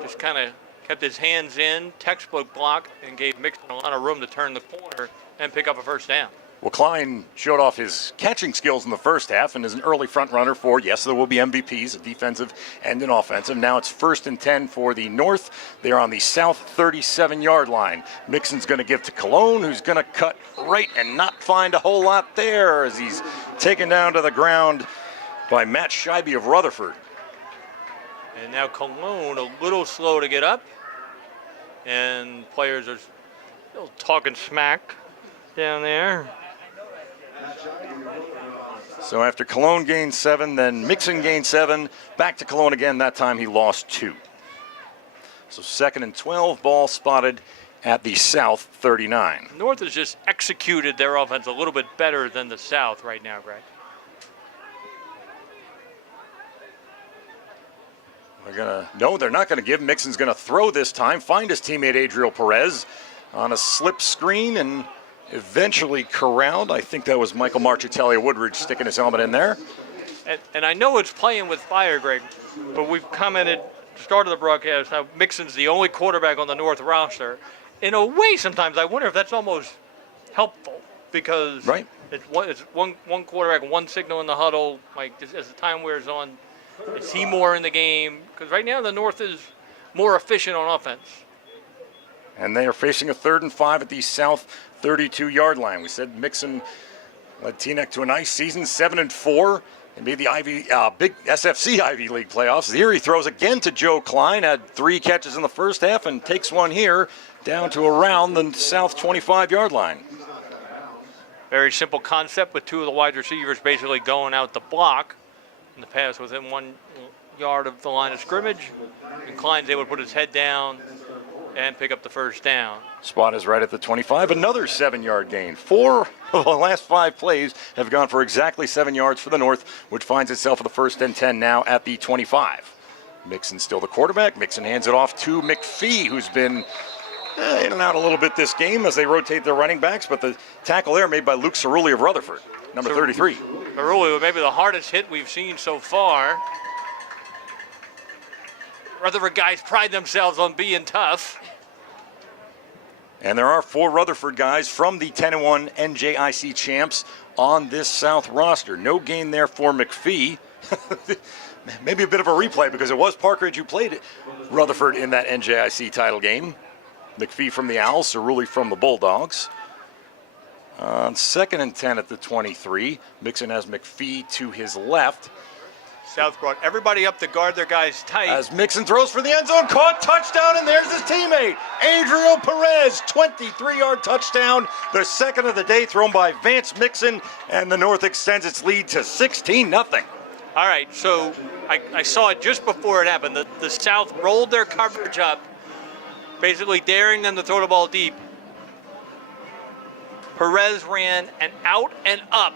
just kind of kept his hands in, textbook block, and gave Mixon a lot of room to turn the corner and pick up a first down. Well, Klein showed off his catching skills in the first half and is an early front runner for, yes, there will be MVPs, a defensive and an offensive. Now it's 1st and 10 for the North. They're on the south 37-yard line. Mixon's going to give to Cologne, who's going to cut right and not find a whole lot there as he's taken down to the ground by Matt Scheibe of Rutherford. And now Cologne a little slow to get up. And players are still talking smack down there. So after Cologne gained 7, then Mixon gained 7. Back to Cologne again. That time he lost 2. So 2nd and 12, ball spotted at the south 39. North has just executed their offense a little bit better than the South right now, Greg. They're not going to give. Mixon's going to throw this time, find his teammate Adriel Perez on a slip screen and eventually corralled. I think that was Michael Marchitelli Woodridge sticking his helmet in there. And I know it's playing with fire, Greg, but we've commented at the start of the broadcast how Mixon's the only quarterback on the North roster. In a way, sometimes I wonder if that's almost helpful because right. it's one quarterback, one signal in the huddle. Like as the time wears on, is he more in the game? Because right now the North is more efficient on offense. And they are facing a 3rd and 5 at the south 32-yard line. We said Mixon led Teaneck to a nice season, 7-4, and made the big SFC Ivy League playoffs. Here he throws again to Joe Klein, had 3 catches in the first half, and takes one here down to around the south 25-yard line. Very simple concept with 2 of the wide receivers basically going out the block. In the pass within 1 yard of the line of scrimmage, and Klein's able to put his head down and pick up the first down. Spot is right at the 25, another 7-yard gain. 4 of the last 5 plays have gone for exactly 7 yards for the North, which finds itself at the 1st and 10 now at the 25. Mixon still the quarterback. Mixon hands it off to McPhee, who's been in and out a little bit this game as they rotate their running backs, but the tackle there made by Luke Cerulli of Rutherford, number 33. Cerulli, maybe the hardest hit we've seen so far. Rutherford guys pride themselves on being tough. And there are 4 Rutherford guys from the 10-1 NJIC champs on this South roster. No gain there for McPhee. Maybe a bit of a replay because it was Park Ridge who played Rutherford in that NJIC title game. McPhee from the Owls, Cerulli from the Bulldogs. On 2nd and 10 at the 23, Mixon has McPhee to his left. South brought everybody up to guard their guys tight. As Mixon throws for the end zone, caught, touchdown, and there's his teammate, Adriel Perez, 23-yard touchdown, the second of the day thrown by Vance Mixon, and the North extends its lead to 16-0. All right, so I saw it just before it happened. The South rolled their coverage up, basically daring them to throw the ball deep. Perez ran an out and up,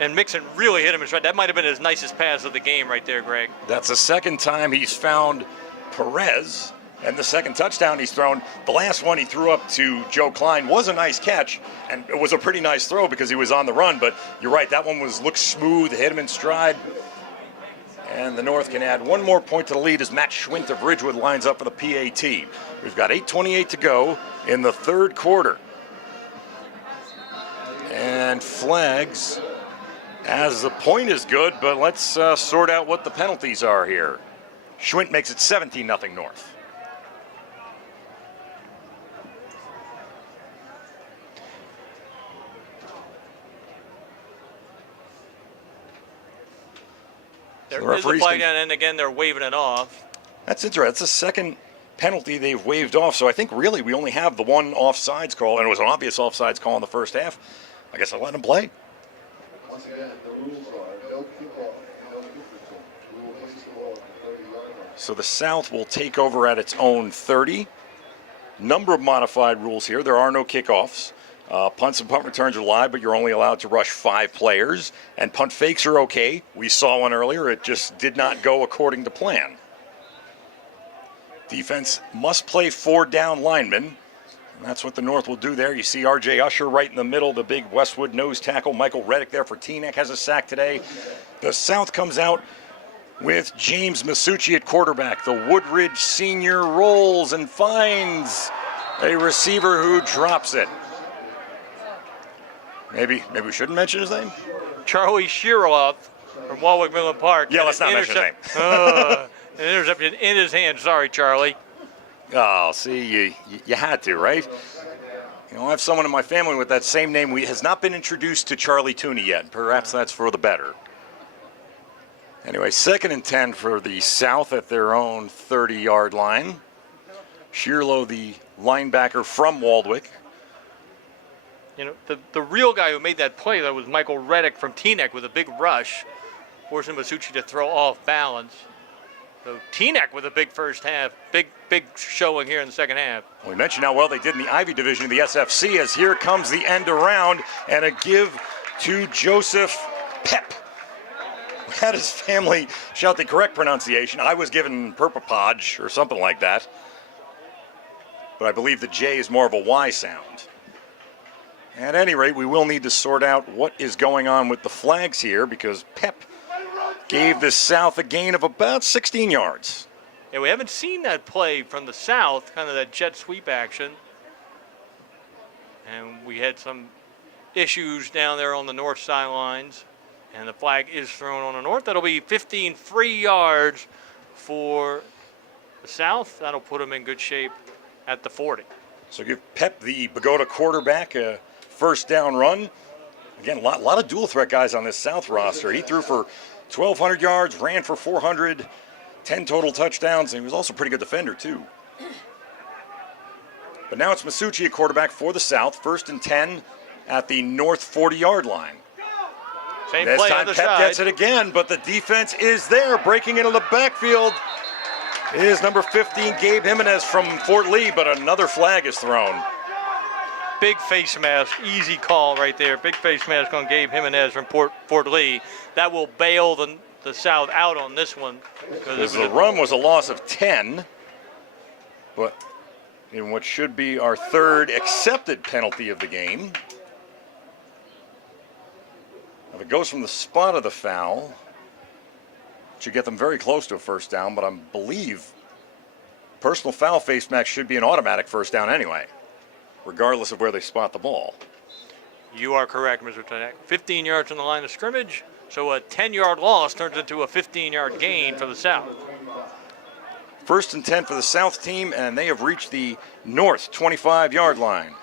and Mixon really hit him in stride. That might have been his nicest pass of the game right there, Greg. That's the second time he's found Perez, and the second touchdown he's thrown. The last one he threw up to Joe Klein was a nice catch, and it was a pretty nice throw because he was on the run, but you're right, that one looked smooth, hit him in stride. And the North can add one more point to the lead as Matt Schwint of Ridgewood lines up for the PAT. We've got 8:28 to go in the third quarter. And flags, as the point is good, but let's sort out what the penalties are here. Schwint makes it 17-0 North. There is a flag down, and again, they're waving it off. That's interesting. That's the second penalty they've waved off. So I think really we only have the one offsides call, and it was an obvious offsides call in the first half. I guess I'll let him play. Once again, the rules are no kickoff, no kick return. Rule places the ball at the 30-yard line. So the South will take over at its own 30. Number of modified rules here. There are no kickoffs. Punts and punt returns are live, but you're only allowed to rush 5 players. And punt fakes are okay. We saw one earlier. It just did not go according to plan. Defense must play 4 down linemen. And that's what the North will do there. You see R.J. Usher right in the middle, the big Westwood nose tackle. Michael Reddick there for Teaneck has a sack today. The South comes out with James Masucci at quarterback. The Woodridge senior rolls and finds a receiver who drops it. Maybe we shouldn't mention his name? Charlie Shiroff from Warwick Millen Park. Yeah, let's not mention his name. An interception in his hand. Sorry, Charlie. Oh, see, you had to, right? You know, I have someone in my family with that same name. We has not been introduced to Charlie Tooney yet. Perhaps that's for the better. Anyway, 2nd and 10 for the South at their own 30-yard line. Shearlow, the linebacker from Waldwick. You know, the real guy who made that play, though, was Michael Reddick from Teaneck with a big rush, forcing Masucci to throw off balance. So Teaneck with a big first half, big showing here in the second half. We mentioned how well they did in the Ivy Division of the SFC, as here comes the end around and a give to Joseph Pep. We had his family shout the correct pronunciation. I was given Perpapaj or something like that, but I believe the J is more of a Y sound. At any rate, we will need to sort out what is going on with the flags here because Pep gave the South a gain of about 16 yards. Yeah, we haven't seen that play from the South, kind of that jet sweep action. And we had some issues down there on the north sidelines. And the flag is thrown on the north. That'll be 15 free yards for the South. That'll put them in good shape at the 40. So give Pep, the Bogota quarterback, a first down run. Again, a lot of dual threat guys on this South roster. He threw for 1,200 yards, ran for 400, 10 total touchdowns, and he was also a pretty good defender, too. But now it's Masucci at quarterback for the South, 1st and 10 at the north 40-yard line. Same This play time on the Pep side. gets it again, but the defense is there, breaking into the backfield. It is number 15, Gabe Jimenez from Fort Lee, but another flag is thrown. Big face mask, easy call right there. Big face mask on Gabe Jimenez from Fort Lee. That will bail the the South out on this one. Because the run was a loss of 10, but in what should be our third accepted penalty of the game. If it goes from the spot of the foul, it should get them very close to a first down, but I believe personal foul face mask should be an automatic first down anyway, regardless of where they spot the ball. You are correct, Mr. Tanak. 15 yards on the line of scrimmage, so a 10-yard loss turns into a 15-yard gain for the South. First and 10 for the South team, and they have reached the North 25-yard line.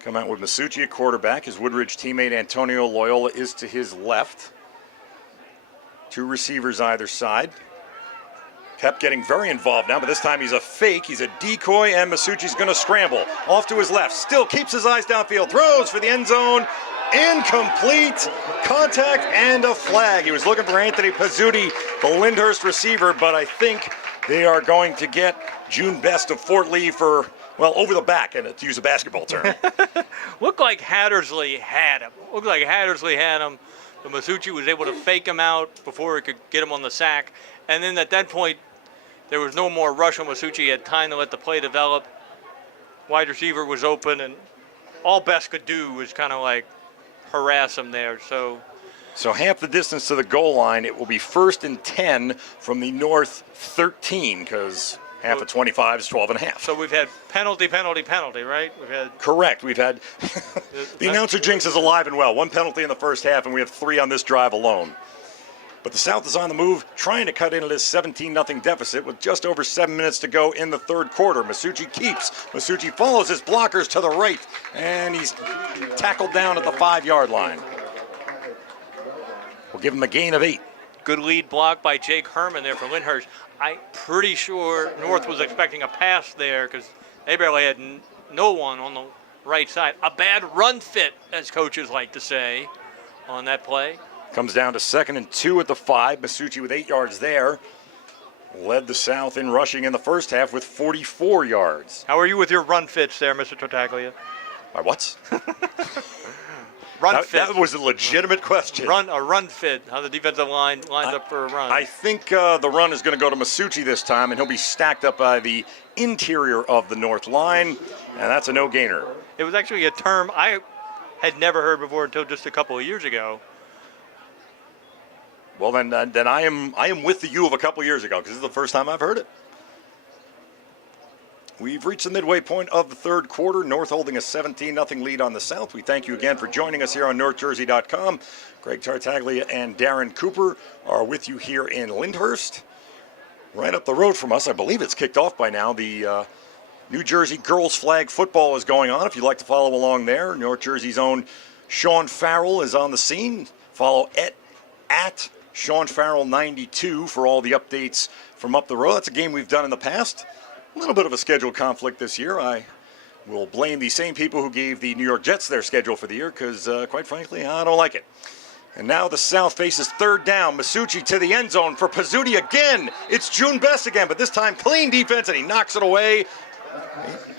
Come out with Masucci at quarterback. His Woodridge teammate Antonio Loyola is to his left. Two receivers either side. Pep getting very involved now, but this time he's a fake. He's a decoy, and Masucci's going to scramble. Off to his left. Still keeps his eyes downfield. Throws for the end zone. Incomplete. Contact and a flag. He was looking for Anthony Pizzuti, the Lyndhurst receiver, but I think they are going to get June Best of Fort Lee for, well, over the back, and to use a basketball term. Looked like Hattersley had him. But Masucci was able to fake him out before he could get him on the sack. And then at that point, there was no more rush on Masucci. He had time to let the play develop. Wide receiver was open, and all Best could do was kind of like harass him there. So half the distance to the goal line. It will be 1st and 10 from the North 13, because half of 25 is 12 and a half. So we've had penalty, right? Correct. We've had the announcer jinx is alive and well. 1 penalty in the first half, and we have 3 on this drive alone. But the South is on the move, trying to cut into this 17-0 deficit with just over 7 minutes to go in the third quarter. Masucci keeps. Masucci follows his blockers to the right, and he's tackled down at the 5-yard line. We'll give him a gain of 8. Good lead block by Jake Herman there for Lyndhurst. I'm pretty sure North was expecting a pass there because they barely had no one on the right side. A bad run fit, as coaches like to say, on that play. Comes down to 2nd and 2 at the 5. Masucci with 8 yards there. Led the South in rushing in the first half with 44 yards. How are you with your run fits there, Mr. Tartaglia? My what? Run fit. That was a legitimate question. A run fit, how the defensive line lines up for a run. I think the run is going to go to Masucci this time, and he'll be stacked up by the interior of the North line, and that's a no-gainer. It was actually a term I had never heard before until just a couple of years ago. Well, then I am with the you of a couple years ago, because this is the first time I've heard it. We've reached the midway point of the third quarter. North holding a 17-0 lead on the South. We thank you again for joining us here on NorthJersey.com. Greg Tartaglia and Darren Cooper are with you here in Lyndhurst. Right up the road from us, I believe it's kicked off by now. The New Jersey girls flag football is going on. If you'd like to follow along there, North Jersey's own Sean Farrell is on the scene. Follow at Sean Farrell 92 for all the updates from up the road. That's a game we've done in the past. A little bit of a schedule conflict this year. I will blame the same people who gave the New York Jets their schedule for the year because, quite frankly, I don't like it. And now the South faces 3rd down. Masucci to the end zone for Pizzuti again. It's June Best again, but this time clean defense, and he knocks it away.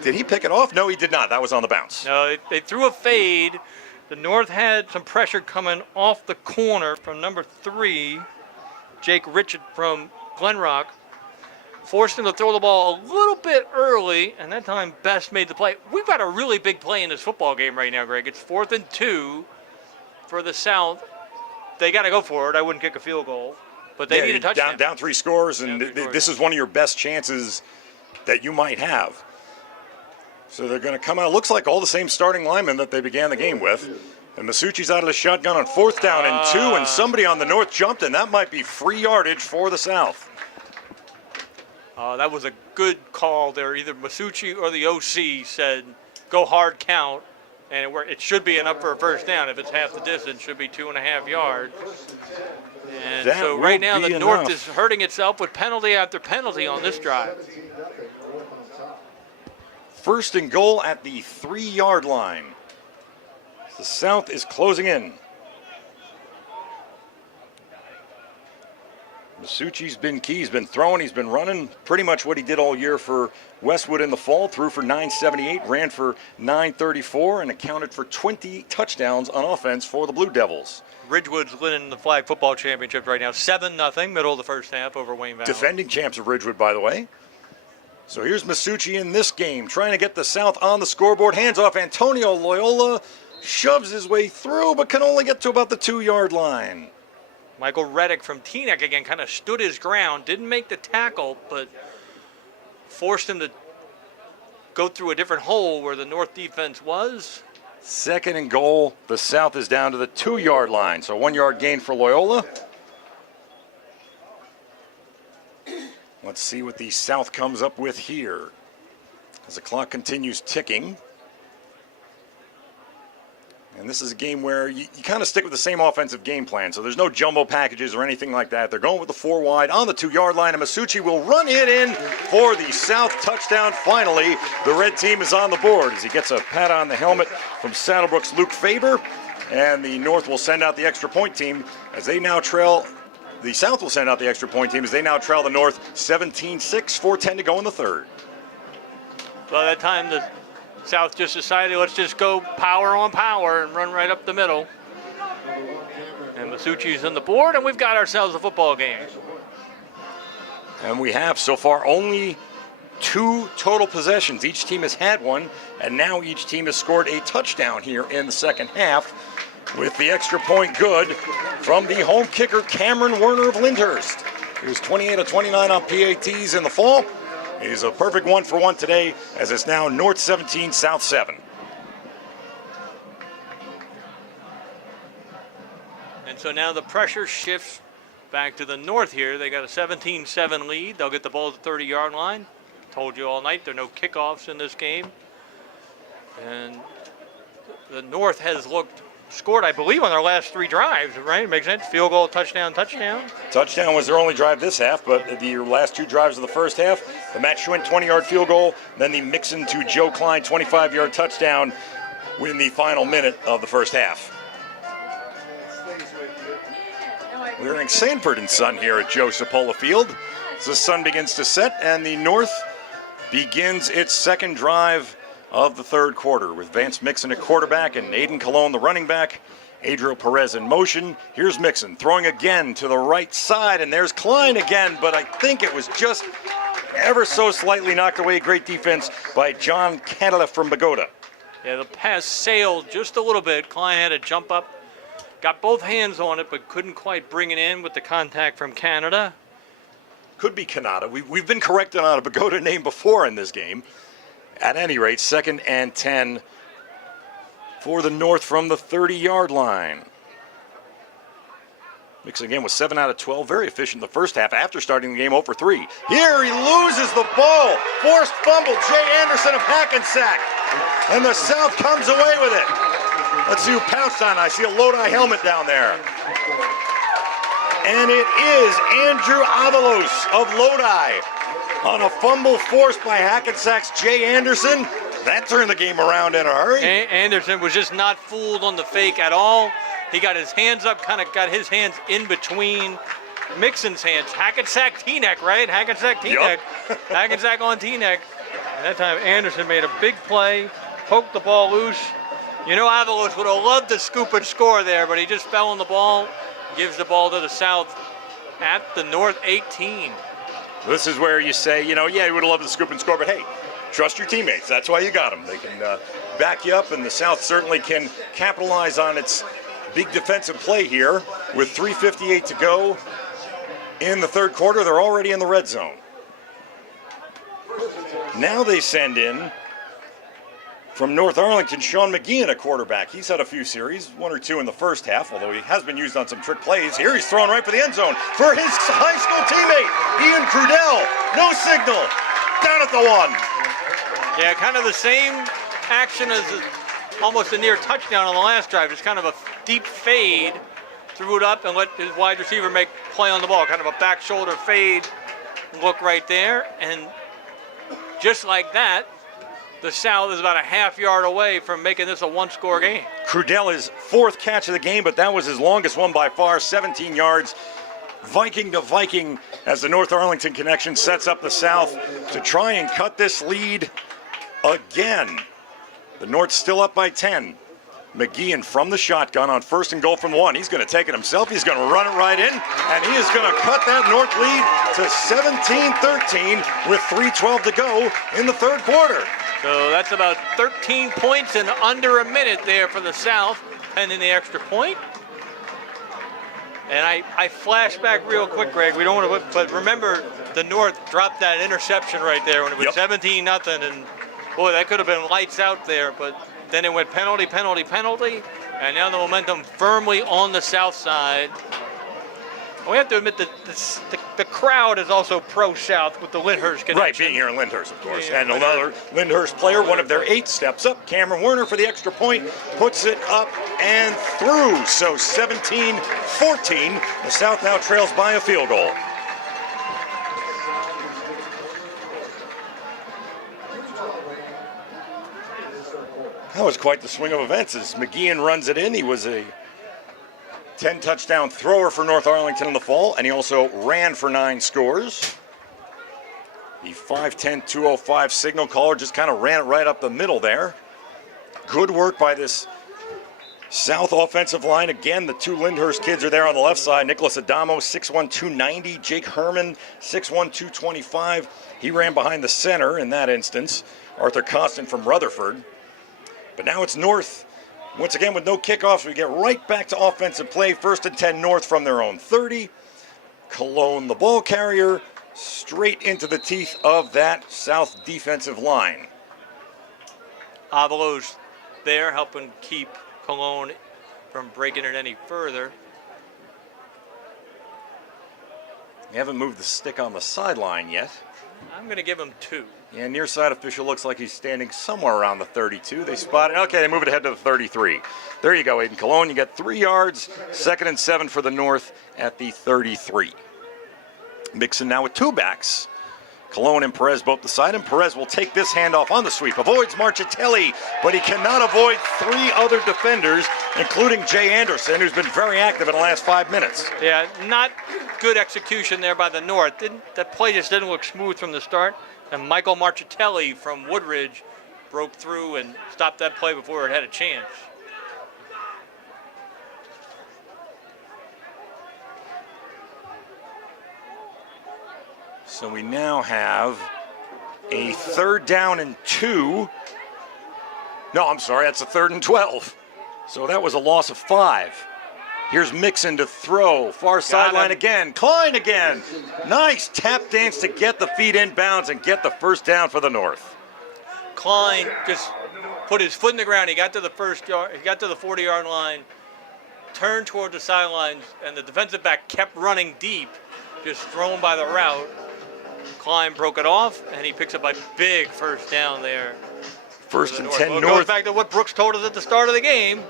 Did he pick it off? No, he did not. That was on the bounce. No, they threw a fade. The North had some pressure coming off the corner from number 3, Jake Richard from Glenrock. Forced him to throw the ball a little bit early, and that time Best made the play. We've got a really big play in this football game right now, Greg. It's 4th and 2 for the South. They got to go for it. I wouldn't kick a field goal, but they need a touchdown. Down 3 scores, and this is one of your best chances that you might have. So they're going to come out. Looks like all the same starting linemen that they began the game with. And Masucci's out of the shotgun on 4th down and 2, and somebody on the North jumped, and that might be free yardage for the South. That was a good call there. Either Masucci or the OC said, go hard count, and it should be enough for a first down. If it's half the distance, it should be 2.5 yards. And that so right now the North enough. is hurting itself with penalty after penalty on this drive. 1st and goal at the 3-yard line. The South is closing in. Masucci's been key. He's been throwing. He's been running. Pretty much what he did all year for Westwood in the fall. Threw for 978, ran for 934, and accounted for 20 touchdowns on offense for the Blue Devils. Ridgewood's winning the flag football championship right now, 7-0, middle of the first half over Wayne Valley. Defending champs of Ridgewood, by the way. So here's Masucci in this game, trying to get the South on the scoreboard. Hands off Antonio Loyola, shoves his way through, but can only get to about the 2-yard line. Michael Reddick from Teaneck again kind of stood his ground, didn't make the tackle, but forced him to go through a different hole where the North defense was. 2nd and goal. The South is down to the 2-yard line, so 1-yard gain for Loyola. Let's see what the South comes up with here as the clock continues ticking. And this is a game where you kind of stick with the same offensive game plan. So there's no jumbo packages or anything like that. They're going with the 4 wide on the 2-yard line. And Masucci will run it in for the South touchdown. Finally, the red team is on the board as he gets a pat on the helmet from Saddlebrook's Luke Faber. And the North will send out the extra point team as they now trail. The South will send out the extra point team as they now trail the North 17-6, 4:10 to go in the third. By that time, the South just decided, let's just go power on power and run right up the middle. And Masucci's on the board, and we've got ourselves a football game. And we have so far only 2 total possessions. Each team has had one, and now each team has scored a touchdown here in the second half, with the extra point good from the home kicker Cameron Werner of Lyndhurst. He was 28 of 29 on PATs in the fall. He's a perfect 1-for-1 today, as it's now North 17, South 7. And so now the pressure shifts back to the North here. They got a 17-7 lead. They'll get the ball at the 30-yard line. Told you all night there are no kickoffs in this game. And the North has scored, I believe, on their last 3 drives, right? Makes sense? Field goal, touchdown, touchdown. Touchdown was their only drive this half, but the last 2 drives of the first half, the Matt Schwint 20-yard field goal, then the Mixon to Joe Klein 25-yard touchdown in the final minute of the first half. We're in Sanford and Son here at Joe Cipolla Field as the sun begins to set, and the North begins its second drive of the third quarter with Vance Mixon at quarterback and Aiden Colon the running back. Adriel Perez in motion. Here's Mixon throwing again to the right side, and there's Klein again, but I think it was just ever so slightly knocked away. Great defense by John Canada from Bogota. Yeah, the pass sailed just a little bit. Klein had to jump up, got both hands on it, but couldn't quite bring it in with the contact from Canada. Could be Canada. We've been corrected on a Bogota name before in this game. At any rate, 2nd and 10 for the North from the 30-yard line. Mixon again was 7 out of 12, very efficient in the first half after starting the game 0 for 3. Here he loses the ball. Forced fumble, Jay Anderson of Hackensack. And the South comes away with it. Let's see who pounced on it. I see a Lodi helmet down there. And it is Andrew Avalos of Lodi. On a fumble forced by Hackensack's Jay Anderson. That turned the game around in a hurry. Anderson was just not fooled on the fake at all. He got his hands up, kind of got his hands in between Mixon's hands. Hackensack Teaneck, right? Hackensack Teaneck. Yep. Hackensack on Teaneck. And that time Anderson made a big play, poked the ball loose. You know, Avalos would have loved to scoop and score there, but he just fell on the ball, gives the ball to the South at the North 18. This is where you say, you would have loved to scoop and score, but hey, trust your teammates. That's why you got them. They can back you up, and the South certainly can capitalize on its big defensive play here. With 3:58 to go in the third quarter, they're already in the red zone. Now they send in from North Arlington, Sean McGeehan, a quarterback. He's had a few series, 1 or 2 in the first half, although he has been used on some trick plays. Here he's throwing right for the end zone for his high school teammate, Ian Crudell. No signal. Down at the 1. Yeah, kind of the same action as almost a near touchdown on the last drive. It's kind of a deep fade, threw it up and let his wide receiver make play on the ball. Kind of a back shoulder fade look right there. And just like that, the South is about a half-yard away from making this a 1-score game. Crudell, his 4th catch of the game, but that was his longest one by far, 17 yards. Viking to Viking as the North Arlington connection sets up the South to try and cut this lead again. The North still up by 10. McGeehan from the shotgun on 1st and goal from the 1. He's going to take it himself. He's going to run it right in, and he is going to cut that North lead to 17-13 with 3:12 to go in the 3rd quarter. So that's about 13 points in under a minute there for the South, pending the extra point. And I flash back real quick, Greg. We don't want to, but remember the North dropped that interception right there when it was 17-0, and boy, that could have been lights out there. But then it went penalty, penalty, penalty, and now the momentum firmly on the South side. We have to admit that the crowd is also pro-South with the Lyndhurst connection. Right, being here in Lyndhurst, of course. Yeah, and another Lyndhurst player, one of their 8, steps up. Cameron Werner for the extra point, puts it up and through. So 17-14. The South now trails by a field goal. That was quite the swing of events as McGeehan runs it in. He was a 10-touchdown thrower for North Arlington in the fall, and he also ran for 9 scores. The 5'10", 205 signal caller just kind of ran it right up the middle there. Good work by this South offensive line. Again, the 2 Lyndhurst kids are there on the left side. Nicholas Adamo, 6'1", 290. Jake Herman, 6'1", 225. He ran behind the center in that instance. Arthur Costin from Rutherford. But now it's North. Once again, with no kickoffs, we get right back to offensive play. 1st and 10 North from their own 30. Cologne, the ball carrier, straight into the teeth of that South defensive line. Avalos there helping keep Cologne from breaking it any further. They haven't moved the stick on the sideline yet. I'm going to give him 2. Yeah, near side official looks like he's standing somewhere around the 32. They spot it. Okay, they move it ahead to the 33. There you go, Aiden Cologne. You get 3 yards. 2nd and 7 for the North at the 33. Mixon now with 2 backs. Cologne and Perez both beside him. Perez will take this handoff on the sweep. Avoids Marchitelli, but he cannot avoid 3 other defenders, including Jay Anderson, who's been very active in the last 5 minutes. Yeah, not good execution there by the North. That play just didn't look smooth from the start. And Michael Marchitelli from Woodridge broke through and stopped that play before it had a chance. So we now have a 3rd down and 2. No, I'm sorry, that's a 3rd and 12. So that was a loss of 5. Here's Mixon to throw. Far sideline again. Klein again. Nice tap dance to get the feet in bounds and get the 1st down for the North. Klein just put his foot in the ground. He got to the 40-yard line, turned toward the sidelines, and the defensive back kept running deep, just thrown by the route. Klein broke it off, and he picks up a big 1st down there. 1st and 10 Well, it North. goes back to what Brooks told us at the start of the game.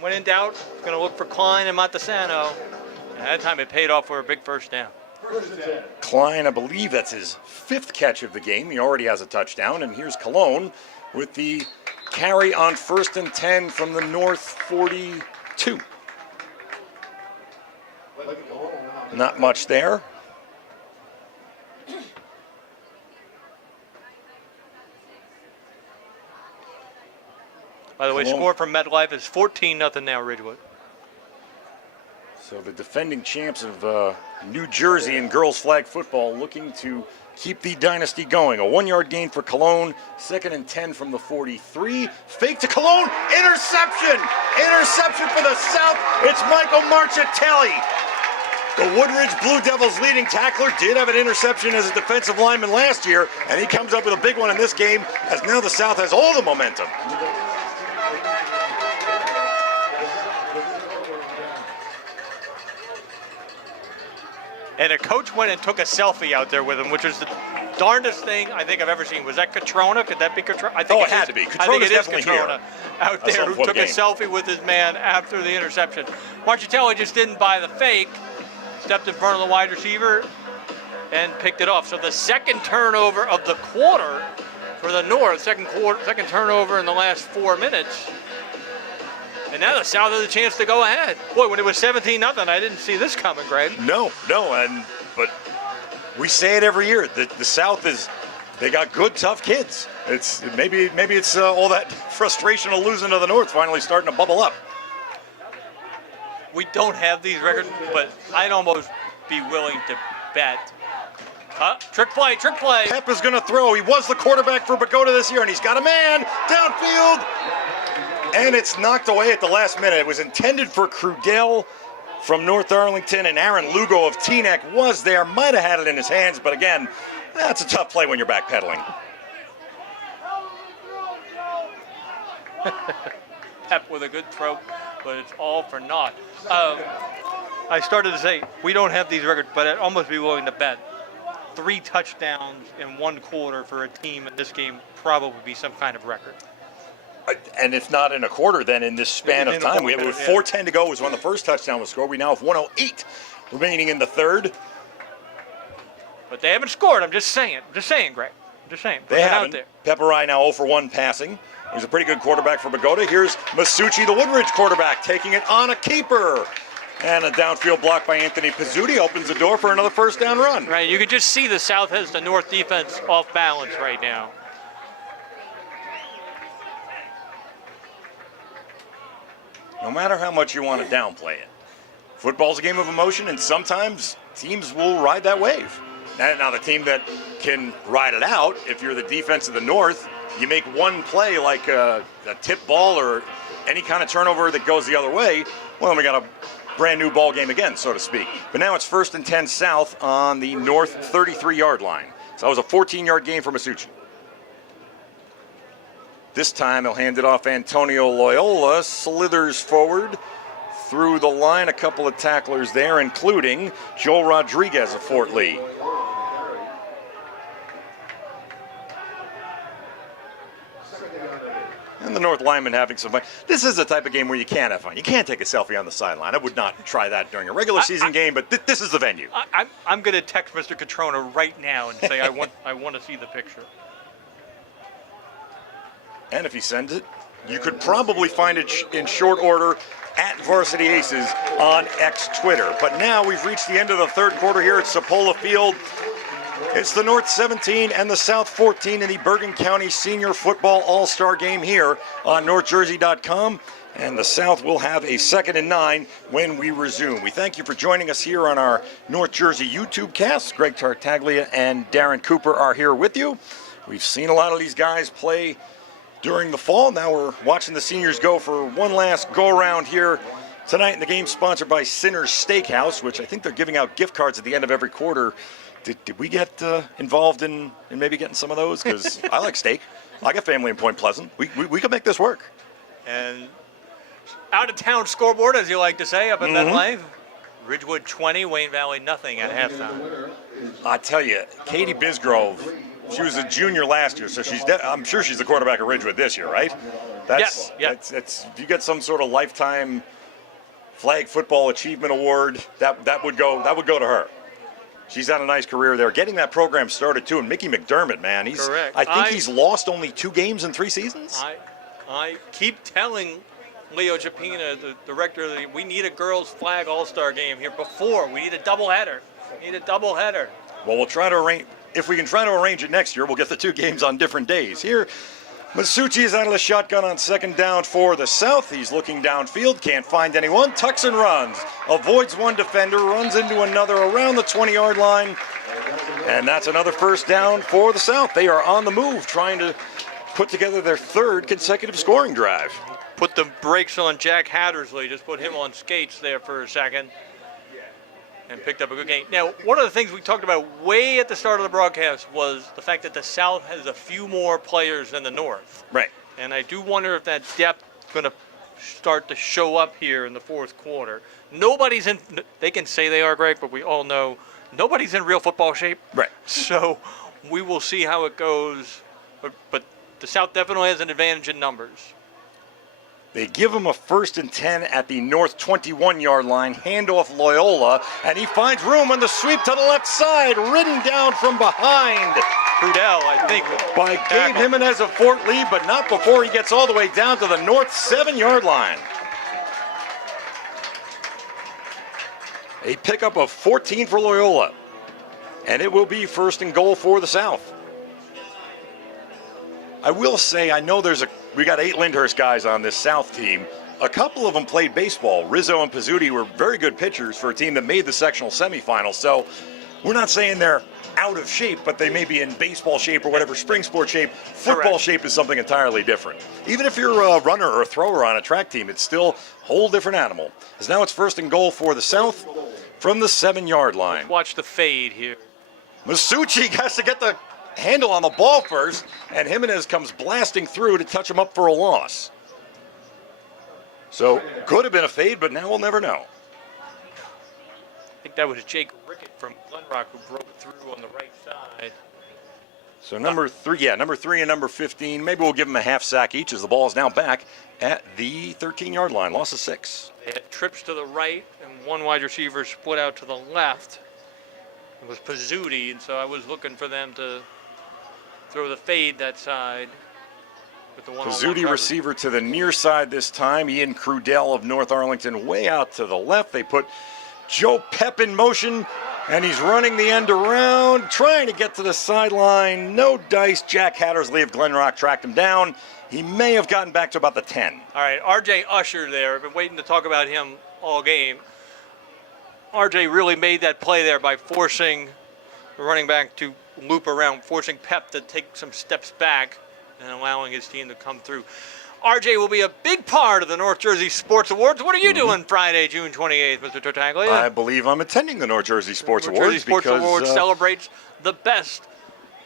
When in doubt, going to look for Klein and Montesano. And that time it paid off for a big 1st down. Klein, I believe that's his 5th catch of the game. He already has a touchdown. And here's Cologne with the carry on 1st and 10 from the North 42. Not much there. By the way, Cologne. score from MetLife is 14-0 now, Ridgewood. So the defending champs of New Jersey in girls flag football looking to keep the dynasty going. A 1-yard gain for Cologne. 2nd and 10 from the 43. Fake to Cologne. Interception! Interception for the South. It's Michael Marchitelli. The Woodridge Blue Devils leading tackler did have an interception as a defensive lineman last year, and he comes up with a big one in this game as now the South has all the momentum. And a coach went and took a selfie out there with him, which was the darndest thing I think I've ever seen. Was that Catrona? Could that be Catrona? I think it had to be. I think Catrona's it is definitely Catrona here. out there who took a selfie with his man after the interception. Marchitelli just didn't buy the fake, stepped in front of the wide receiver, and picked it off. So the 2nd turnover of the quarter for the North, second turnover in the last 4 minutes. And now the South has a chance to go ahead. Boy, when it was 17-0, I didn't see this coming, Greg. No, but we say it every year. The South they got good, tough kids. It's maybe it's all that frustration of losing to the North finally starting to bubble up. We don't have these records, but I'd almost be willing to bet. Trick play. Pep is going to throw. He was the quarterback for Bogota this year, and he's got a man downfield. And it's knocked away at the last minute. It was intended for Crudell from North Arlington, and Aaron Lugo of Teaneck was there. Might have had it in his hands, but again, that's a tough play when you're backpedaling. Pep with a good throw, but it's all for naught. I started to say, we don't have these records, but I'd almost be willing to bet 3 touchdowns in 1 quarter for a team in this game probably be some kind of record. And if not in a quarter, then in this span of time. We have 4:10 to go was when the first touchdown was scored. We now have 1:08 remaining in the third. But they haven't scored. I'm just saying, Greg. They haven't. Pepperai now 0 for 1 passing. He's a pretty good quarterback for Bogota. Here's Masucci, the Woodridge quarterback, taking it on a keeper. And a downfield block by Anthony Pizzuti opens the door for another first down run. Right, you can just see the South has the North defense off balance right now. No matter how much you want to downplay it, football's a game of emotion, and sometimes teams will ride that wave. Now the team that can ride it out, if you're the defense of the North, you make one play like a tip ball or any kind of turnover that goes the other way, well, then we got a brand new ball game again, so to speak. But now it's 1st and 10 South on the North 33-yard line. So that was a 14-yard gain for Masucci. This time he'll hand it off. Antonio Loyola slithers forward through the line. A couple of tacklers there, including Joel Rodriguez of Fort Lee. And the North lineman having some fun. This is the type of game where you can't have fun. You can't take a selfie on the sideline. I would not try that during a regular season game, but this is the venue. I'm going to text Mr. Catrona right now and say I want to see the picture. And if he sends it, you could probably find it in short order at Varsity Aces on X Twitter. But now we've reached the end of the third quarter here at Sapola Field. It's the North 17 and the South 14 in the Bergen County Senior Football All-Star Game here on NorthJersey.com. And the South will have a 2nd and 9 when we resume. We thank you for joining us here on our North Jersey YouTube cast. Greg Tartaglia and Darren Cooper are here with you. We've seen a lot of these guys play during the fall. Now we're watching the seniors go for one last go-around here tonight. And the game sponsored by Sinner's Steakhouse, which I think they're giving out gift cards at the end of every quarter. Did we get involved in maybe getting some of those? Because I like steak. I got family in Point Pleasant. We could make this work. And out-of-town scoreboard, as you like to say, up in MetLife. Ridgewood 20, Wayne Valley nothing at halftime. I tell you, Katie Bisgrove, she was a junior last year, so I'm sure she's the quarterback of Ridgewood this year, right? Yes. If you get some sort of lifetime flag football achievement award, that would go to her. She's had a nice career there. Getting that program started, too. And Mickey McDermott, man. Correct. I think he's lost only 2 games in 3 seasons. I keep telling Leo Chapina, the director, we need a girls' flag all-star game here before. We need a doubleheader. Well, we'll try to arrange. If we can try to arrange it next year, we'll get the 2 games on different days. Here, Masucci is out of the shotgun on 2nd down for the South. He's looking downfield, can't find anyone, tucks and runs, avoids one defender, runs into another around the 20-yard line, and that's another first down for the South. They are on the move, trying to put together their 3rd consecutive scoring drive. Put the brakes on Jack Hattersley, just put him on skates there for a second, and picked up a good game. Now, one of the things we talked about way at the start of the broadcast was the fact that the South has a few more players than the North. Right. And I do wonder if that depth is going to start to show up here in the 4th quarter. Nobody's in, they can say they are, Greg, but we all know nobody's in real football shape. Right. So we will see how it goes. But the South definitely has an advantage in numbers. They give him a 1st and 10 at the North 21-yard line. Handoff Loyola, and he finds room on the sweep to the left side, ridden down from behind. Crudell, I think. By Gabe Jimenez of Fort Lee, but not before he gets all the way down to the North 7-yard line. A pickup of 14 for Loyola. And it will be first and goal for the South. I will say, I know we got 8 Lyndhurst guys on this South team. A couple of them played baseball. Rizzo and Pizzuti were very good pitchers for a team that made the sectional semifinals. So we're not saying they're out of shape, but they may be in baseball shape or whatever, spring sport shape. Football shape is something entirely different. Even if you're a runner or a thrower on a track team, it's still a whole different animal. As now it's first and goal for the South from the 7-yard line. Watch the fade here. Masucci has to get the handle on the ball first, and Jimenez comes blasting through to touch him up for a loss. So could have been a fade, but now we'll never know. I think that was Jake Rickett from Glenrock who broke through on the right side. So number 3 and number 15, maybe we'll give them a half sack each as the ball is now back at the 13-yard line. Loss of 6. They had trips to the right, and one wide receiver split out to the left. It was Pizzuti, and so I was looking for them to throw the fade that side. With the Pizzuti receiver to the near side this time. Ian Crudell of North Arlington way out to the left. They put Joe Pep in motion, and he's running the end around, trying to get to the sideline. No dice. Jack Hattersley of Glenrock tracked him down. He may have gotten back to about the 10. All right, R.J. Usher there. I've been waiting to talk about him all game. R.J. really made that play there by forcing the running back to loop around, forcing Pep to take some steps back and allowing his team to come through. RJ will be a big part of the North Jersey Sports Awards. What are you doing Friday, June 28th, Mr. Tartaglia? I believe I'm attending the North Jersey Sports Awards. North Jersey Sports Awards celebrates the best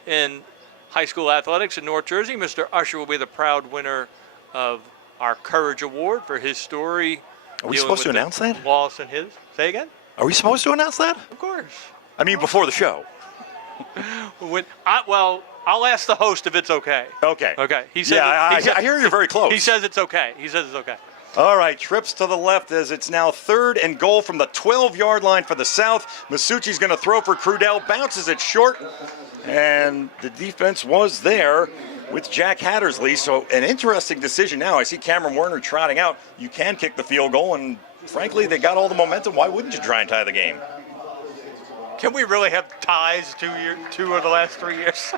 in high school athletics in North Jersey. Mr. Usher will be the proud winner of our Courage Award for his story. Are we supposed to announce that? Loss and his. Say again? Are we supposed to announce that? Of course. I mean, before the show. I'll ask the host if it's okay. Okay. Okay. He said. Yeah, I hear you're very close. He says it's okay. He says it's okay. All right, trips to the left as it's now third and goal from the 12-yard line for the South. Masucci's going to throw for Crudell, bounces it short, and the defense was there with Jack Hattersley. So an interesting decision now. I see Cameron Werner trotting out. You can kick the field goal, and frankly, they got all the momentum. Why wouldn't you try and tie the game? Can we really have ties 2 of the last 3 years?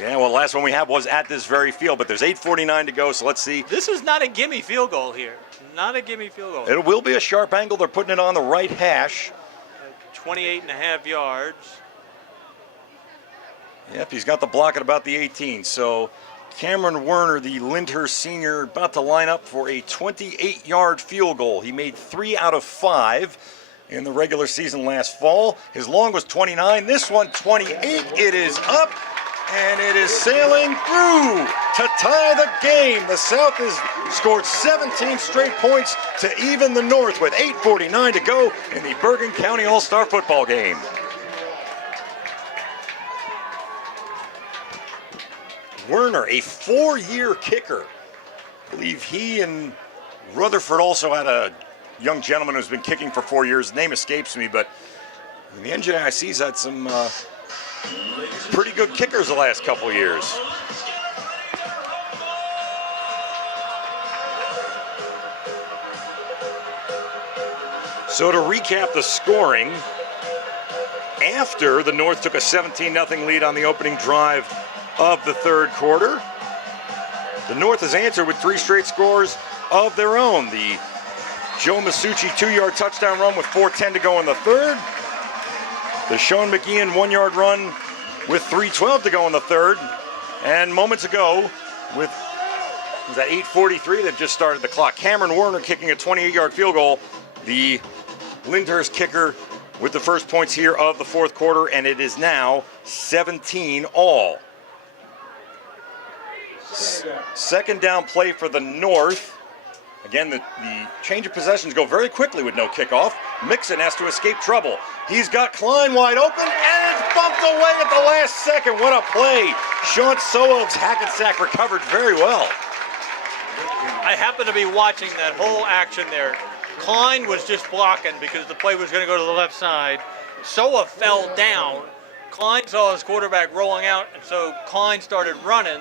Yeah, well, the last one we had was at this very field, but there's 8:49 to go, so let's see. This is not a gimme field goal here. Not a gimme field goal. It will be a sharp angle. They're putting it on the right hash. 28.5 yards. Yep, he's got the block at about the 18. So Cameron Werner, the Lyndhurst senior, about to line up for a 28-yard field goal. He made 3 out of 5 in the regular season last fall. His long was 29. This one, 28. It is up. And it is sailing through to tie the game. The South has scored 17 straight points to even the North with 8:49 to go in the Bergen County All-Star football game. Werner, a 4-year kicker. I believe he and Rutherford also had a young gentleman who's been kicking for 4 years. His name escapes me, but the NJIC's had some pretty good kickers the last couple years. So to recap the scoring, after the North took a 17-0 lead on the opening drive of the third quarter, the North has answered with 3 straight scores of their own. The Joe Masucci 2-yard touchdown run with 4:10 to go in the third. The Sean McGeehan 1-yard run with 3:12 to go in the third. And moments ago, with that 8:43 that just started the clock, Cameron Werner kicking a 28-yard field goal, the Lyndhurst kicker with the first points here of the fourth quarter, and it is now 17 all. Second down play for the North. Again, the change of possessions go very quickly with no kickoff. Mixon has to escape trouble. He's got Klein wide open, and it's bumped away at the last second. What a play. Sean Soog's Hackensack recovered very well. I happened to be watching that whole action there. Klein was just blocking because the play was going to go to the left side. Soa fell down. Klein saw his quarterback rolling out, and so Klein started running.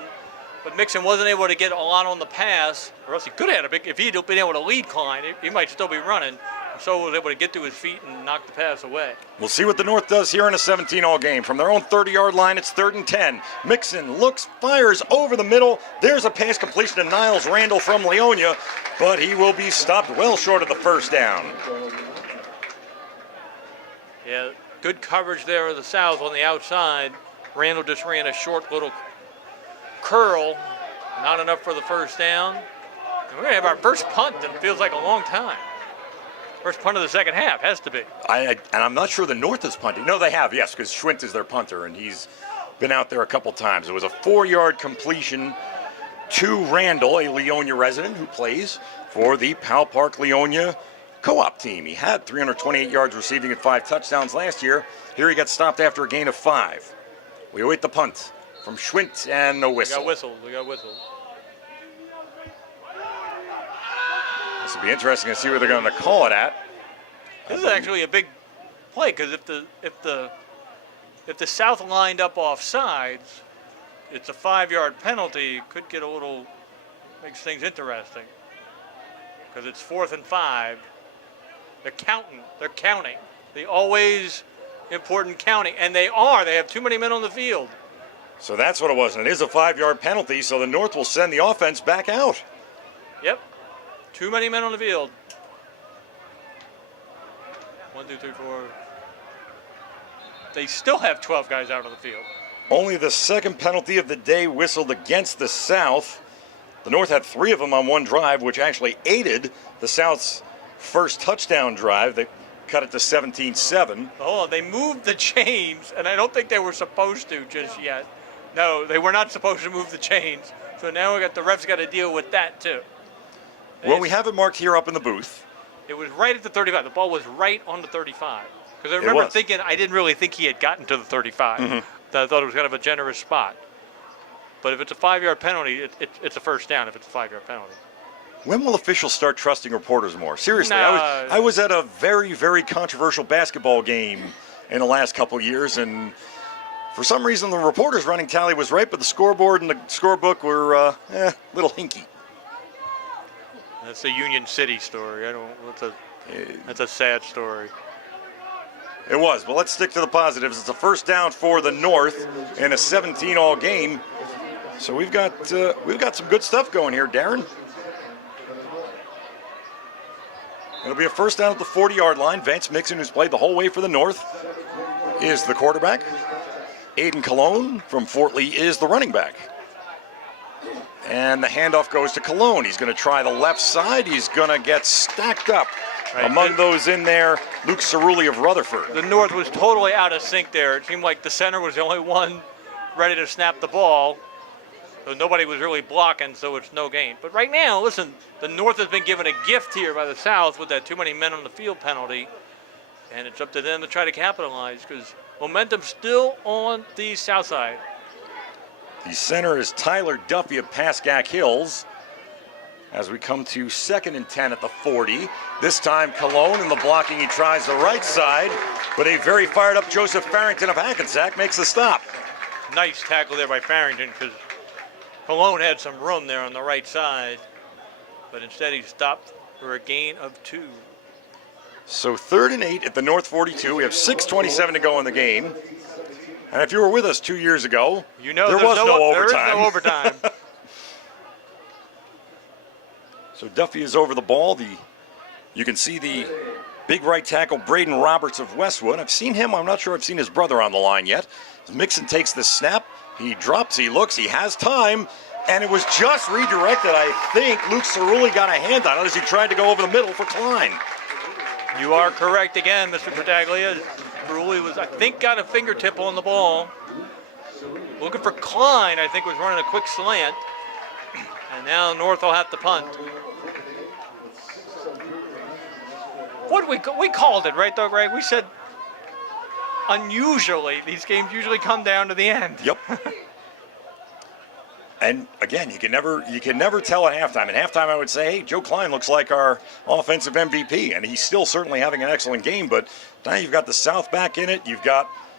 But Mixon wasn't able to get a lot on the pass, or else he could have had a big, if he'd been able to lead Klein, he might still be running. So was able to get to his feet and knock the pass away. We'll see what the North does here in a 17-all game. From their own 30-yard line, it's 3rd and 10. Mixon looks, fires over the middle. There's a pass completion to Niles Randall from Leonia, but he will be stopped well short of the first down. Yeah, good coverage there of the South on the outside. Randall just ran a short little curl, not enough for the first down. And we're going to have our first punt in feels like a long time. First punt of the second half, has to be. And I'm not sure the North is punting. No, they have, yes, because Schwint is their punter, and he's been out there a couple times. It was a 4-yard completion to Randall, a Leonia resident who plays for the Powell Park Leonia co-op team. He had 328 yards receiving and 5 touchdowns last year. Here he got stopped after a gain of 5. We await the punt from Schwint and the whistle. We got whistled. This will be interesting to see where they're going to call it at. This is actually a big play because if the South lined up off sides, it's a 5-yard penalty. Could get a little, makes things interesting because it's 4th and 5. They're counting. The always important counting, and they are. They have too many men on the field. So that's what it was, and it is a 5-yard penalty. So the North will send the offense back out. Yep. Too many men on the field. 1, 2, 3, 4. They still have 12 guys out on the field. Only the second penalty of the day whistled against the South. The North had 3 of them on one drive, which actually aided the South's first touchdown drive. They cut it to 17-7. Hold on, they moved the chains, and I don't think they were supposed to just yet. No, they were not supposed to move the chains. So now the refs got to deal with that too. Well, we have it marked here up in the booth. It was right at the 35. The ball was right on the 35. Because I remember thinking, I didn't really think he had gotten to the 35. I thought it was kind of a generous spot. But if it's a 5-yard penalty, it's a first down if it's a 5-yard penalty. When will officials start trusting reporters more? Seriously, No. I was at a very, very controversial basketball game in the last couple of years, and for some reason the reporter's running tally was right, but the scoreboard and the scorebook were a little hinky. That's a Union City story. That's a sad story. It was, but let's stick to the positives. It's a first down for the North in a 17-all game. So we've got some good stuff going here, Darren. It'll be a first down at the 40-yard line. Vance Mixon, who's played the whole way for the North, is the quarterback. Aiden Cologne from Fort Lee is the running back. And the handoff goes to Cologne. He's going to try the left side. He's going to get stacked up. Right. Among those in there, Luke Cerulli of Rutherford. The North was totally out of sync there. It seemed like the center was the only one ready to snap the ball. So nobody was really blocking, so it's no gain. But right now, listen, the North has been given a gift here by the South with that too many men on the field penalty. And it's up to them to try to capitalize because momentum's still on the South side. The center is Tyler Duffy of Pascack Hills. As we come to 2nd and 10 at the 40. This time Cologne in the blocking, he tries the right side, but a very fired up Joseph Farrington of Hackensack makes the stop. Nice tackle there by Farrington because Cologne had some room there on the right side, but instead he stopped for a gain of 2. So 3rd and 8 at the North 42. We have 6:27 to go in the game. And if you were with us 2 years ago, you know there was no overtime. There is no overtime. So Duffy is over the ball. You can see the big right tackle, Braden Roberts of Westwood. I've seen him. I'm not sure I've seen his brother on the line yet. Mixon takes the snap. He drops. He looks. He has time. And it was just redirected. I think Luke Cerulli got a hand on it as he tried to go over the middle for Klein. You are correct again, Mr. Pataglia. Cerulli was, I think, got a fingertip on the ball. Looking for Klein, I think, was running a quick slant. And now North will have to punt. What we called it, right, though, Greg? We said unusually these games usually come down to the end. Yep. And again, you can never tell at halftime. At halftime, I would say, hey, Joe Klein looks like our offensive MVP, and he's still certainly having an excellent game. But now you've got the South back in it.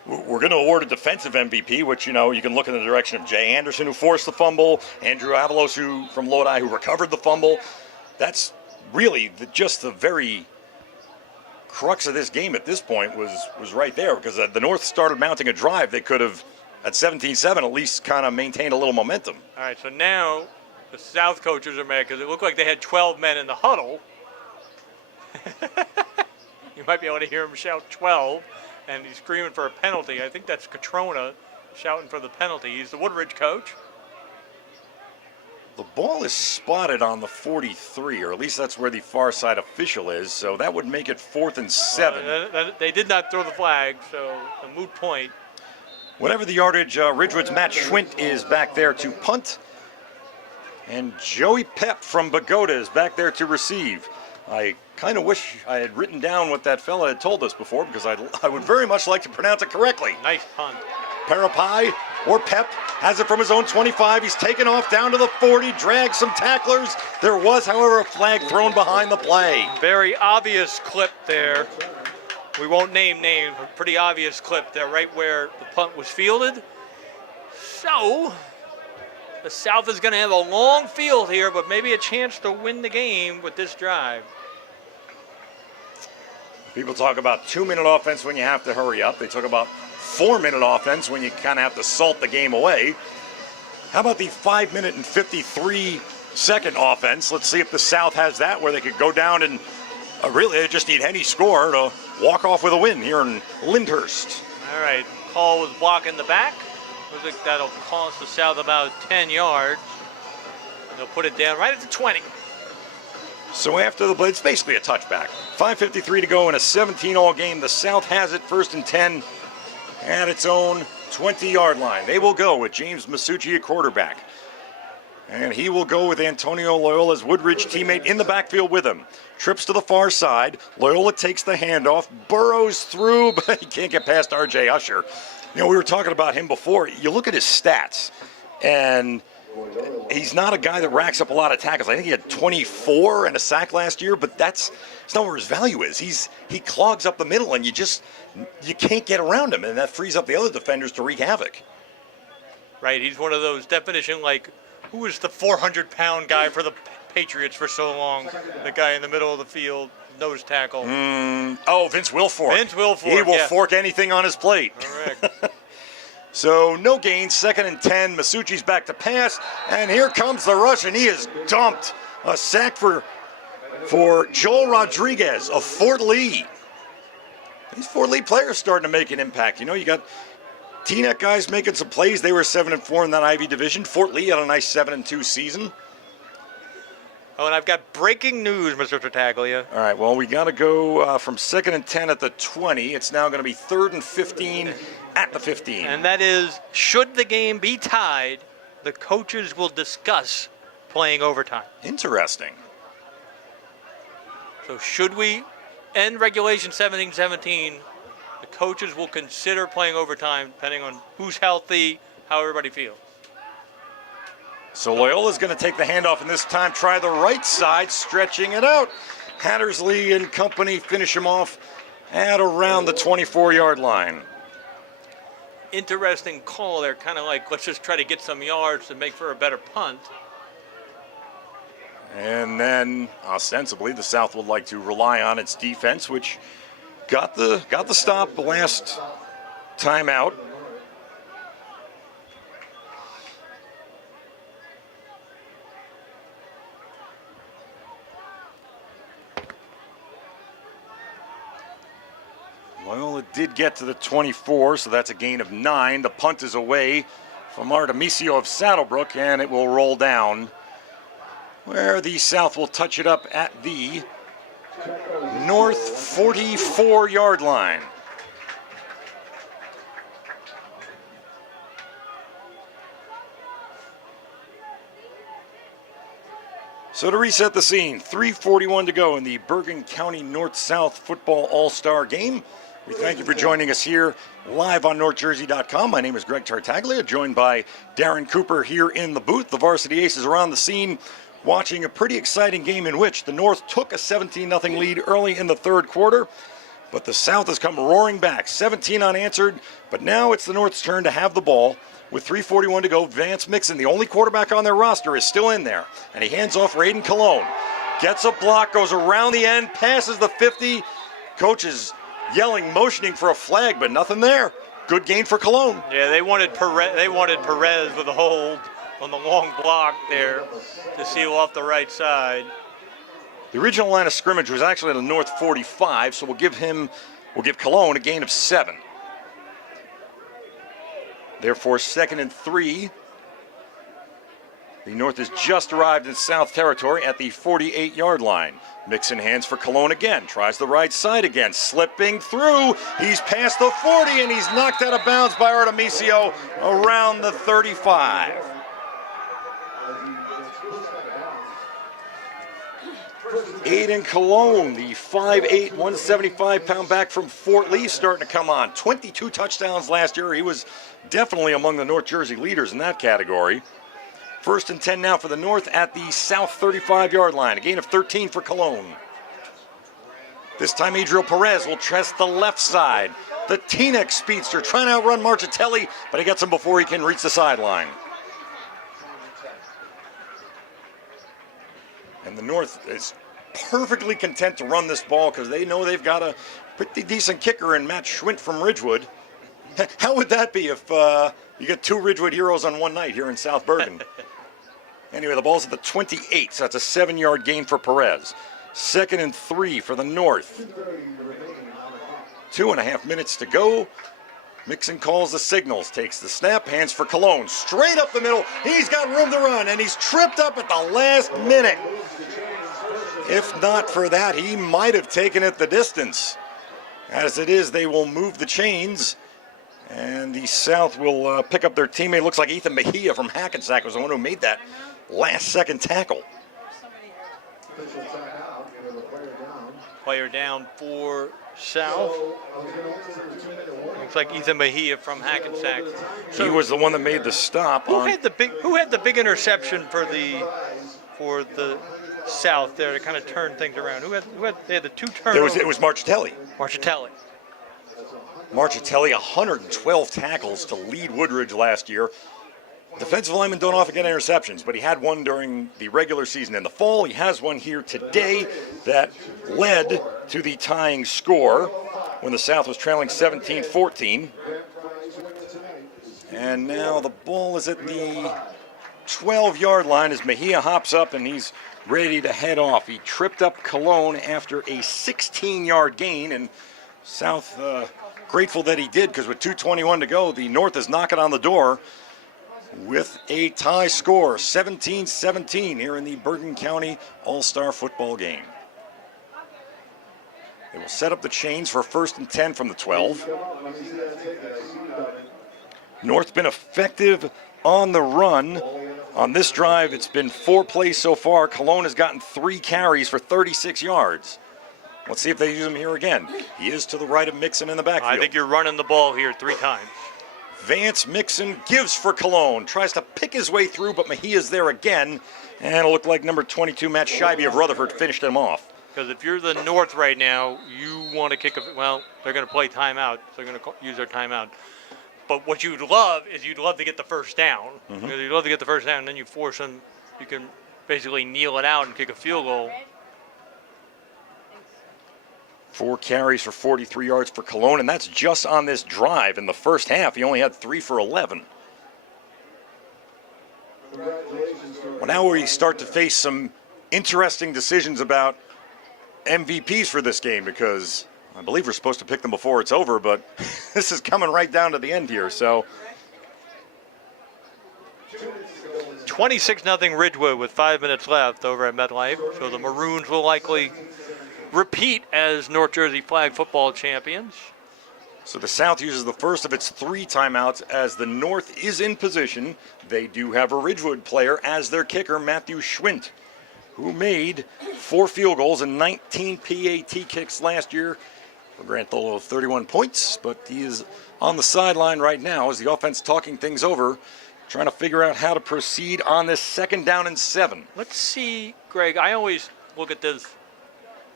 We're going to award a defensive MVP, which, you can look in the direction of Jay Anderson, who forced the fumble, Andrew Avalos, from Lodi, who recovered the fumble. That's really just the very crux of this game at this point was right there, because the North started mounting a drive. They could have, at 17-7, at least kind of maintained a little momentum. All right, so now the South coaches are mad because it looked like they had 12 men in the huddle. You might be able to hear him shout 12, and he's screaming for a penalty. I think that's Catrona shouting for the penalty. He's the Woodridge coach. The ball is spotted on the 43, or at least that's where the far side official is, so that would make it 4th and 7. They did not throw the flag, so a moot point. Whatever the yardage, Ridgewood's Matt Schwint is back there to punt. And Joey Pep from Bogota is back there to receive. I kind of wish I had written down what that fella had told us before, because I would very much like to pronounce it correctly. Nice punt. Parapai, or Pep, has it from his own 25. He's taken off down to the 40, dragged some tacklers. There was, however, a flag thrown behind the play. Very obvious clip there. We won't name names, but pretty obvious clip there, right where the punt was fielded. So, the South is going to have a long field here, but maybe a chance to win the game with this drive. People talk about 2-minute offense when you have to hurry up. They talk about 4-minute offense when you kind of have to salt the game away. How about the 5-minute and 53-second offense? Let's see if the South has that, where they could go down and really they just need any score to walk off with a win here in Lyndhurst. All right, call was blocking the back. Looks like that'll cost the South about 10 yards. And they'll put it down right at the 20. So after the blitz, it's basically a touchback. 5:53 to go in a 17-all game. The South has it 1st and 10 at its own 20-yard line. They will go with James Masucci at quarterback. And he will go with Antonio Loyola's Woodridge teammate in the backfield with him. Trips to the far side. Loyola takes the handoff, burrows through, but he can't get past R.J. Usher. You know, we were talking about him before. You look at his stats, and he's not a guy that racks up a lot of tackles. I think he had 24 and a sack last year, but that's not where his value is. He clogs up the middle, and you can't get around him, and that frees up the other defenders to wreak havoc. Right, he's one of those definition, like, who was the 400-pound guy for the Patriots for so long? The guy in the middle of the field, nose tackle. Vince Wilfork. Vince Wilfork, He will fork anything on his plate. Correct. So no gain, 2nd and 10. Masucci's back to pass, and here comes the rush, and he is dumped. A sack for Joel Rodriguez of Fort Lee. These Fort Lee players starting to make an impact. You know, you got Teaneck guys making some plays. They were 7-4 in that Ivy division. Fort Lee had a nice 7-2 season. Oh, and I've got breaking news, Mr. Tartaglia. All right, well, we got to go from 2nd and 10 at the 20. It's now going to be 3rd and 15 at the 15. And that is, should the game be tied, the coaches will discuss playing overtime. Interesting. So should we end regulation 17-17, the coaches will consider playing overtime depending on who's healthy, how everybody feels. So Loyola's going to take the handoff, and this time try the right side, stretching it out. Hattersley and company finish him off at around the 24-yard line. Interesting call there, kind of like, let's just try to get some yards to make for a better punt. And then, ostensibly, the South would like to rely on its defense, which got the stop the last time out. Loyola did get to the 24, so that's a gain of 9. The punt is away from Artemisio of Saddlebrook, and it will roll down, where the South will touch it up at the North 44-yard line. So to reset the scene, 3:41 to go in the Bergen County North-South Football All-Star Game. We thank you for joining us here live on NorthJersey.com. My name is Greg Tartaglia, joined by Darren Cooper here in the booth. The Varsity Aces are on the scene, watching a pretty exciting game in which the North took a 17-0 lead early in the third quarter, but the South has come roaring back, 17 unanswered, but now it's the North's turn to have the ball. With 3:41 to go, Vance Mixon, the only quarterback on their roster, is still in there, and he hands off for Aiden Colon. Gets a block, goes around the end, passes the 50, Coach is yelling, motioning for a flag, but nothing there. Good gain for Cologne. Yeah, they wanted Perez with a hold on the long block there to seal off the right side. The original line of scrimmage was actually at the north 45, so we'll give Cologne a gain of 7. Therefore, 2nd and 3. The North has just arrived in South territory at the 48-yard line. Mixon hands for Cologne again. Tries the right side again. Slipping through. He's past the 40, and he's knocked out of bounds by Artemisio around the 35. Aiden Cologne, the 5'8", 175-pound back from Fort Lee, starting to come on. 22 touchdowns last year. He was definitely among the North Jersey leaders in that category. 1st and 10 now for the North at the South 35-yard line. A gain of 13 for Cologne. This time Adriel Perez will test the left side. The Teaneck speedster trying to outrun Marchitelli, but he gets him before he can reach the sideline. And the North is perfectly content to run this ball because they know they've got a pretty decent kicker in Matt Schwint from Ridgewood. How would that be if you get 2 Ridgewood heroes on one night here in South Bergen? Anyway, the ball's at the 28, so that's a 7-yard gain for Perez. 2nd and 3 for the North. 2.5 minutes to go. Mixon calls the signals, takes the snap, hands for Cologne. Straight up the middle. He's got room to run, and he's tripped up at the last minute. If not for that, he might have taken it the distance. As it is, they will move the chains. And the South will pick up their teammate. Looks like Ethan Mejia from Hackensack was the one who made that last-second tackle. Player down for South. Looks like Ethan Mejia from Hackensack. He was the one that made the stop. Who had the big interception for the South there to kind of turn things around? They had the 2 turnovers. It was Marchitelli. Marchitelli. 112 tackles to lead Woodridge last year. Defensive linemen don't often get interceptions, but he had one during the regular season in the fall. He has one here today that led to the tying score when the South was trailing 17-14. And now the ball is at the 12-yard line as Mejia hops up and he's ready to head off. He tripped up Cologne after a 16-yard gain, and South grateful that he did, because with 2:21 to go, the North is knocking on the door with a tie score, 17-17 here in the Bergen County All-Star football game. They will set up the chains for 1st and 10 from the 12. North's been effective on the run. On this drive, it's been 4 plays so far. Cologne has gotten 3 carries for 36 yards. Let's see if they use him here again. He is to the right of Mixon in the backfield. I think you're running the ball here 3 times. Vance Mixon gives for Cologne. Tries to pick his way through, but Mejia's there again. And it'll look like number 22, Matt Scheibe of Rutherford, finished him off. Because if you're the North right now, you want to kick well, they're going to play timeout. So they're going to use their timeout. But what you'd love is you'd love to get the first down. Mm-hmm. You'd love to get the first down, and then you force them. You can basically kneel it out and kick a field goal. 4 carries for 43 yards for Cologne, and that's just on this drive. In the first half, he only had 3 for 11. Well, now we start to face some interesting decisions about MVPs for this game, because I believe we're supposed to pick them before it's over, but this is coming right down to the end here. So 26-0 Ridgewood with 5 minutes left over at MetLife. So the Maroons will likely repeat as North Jersey flag football champions. So the South uses the first of its 3 timeouts as the North is in position. They do have a Ridgewood player as their kicker, Matthew Schwint, who made 4 field goals and 19 PAT kicks last year for a grand total of 31 points. But he is on the sideline right now as the offense talking things over, trying to figure out how to proceed on this 2nd down and 7. Let's see, Greg, I always look at this.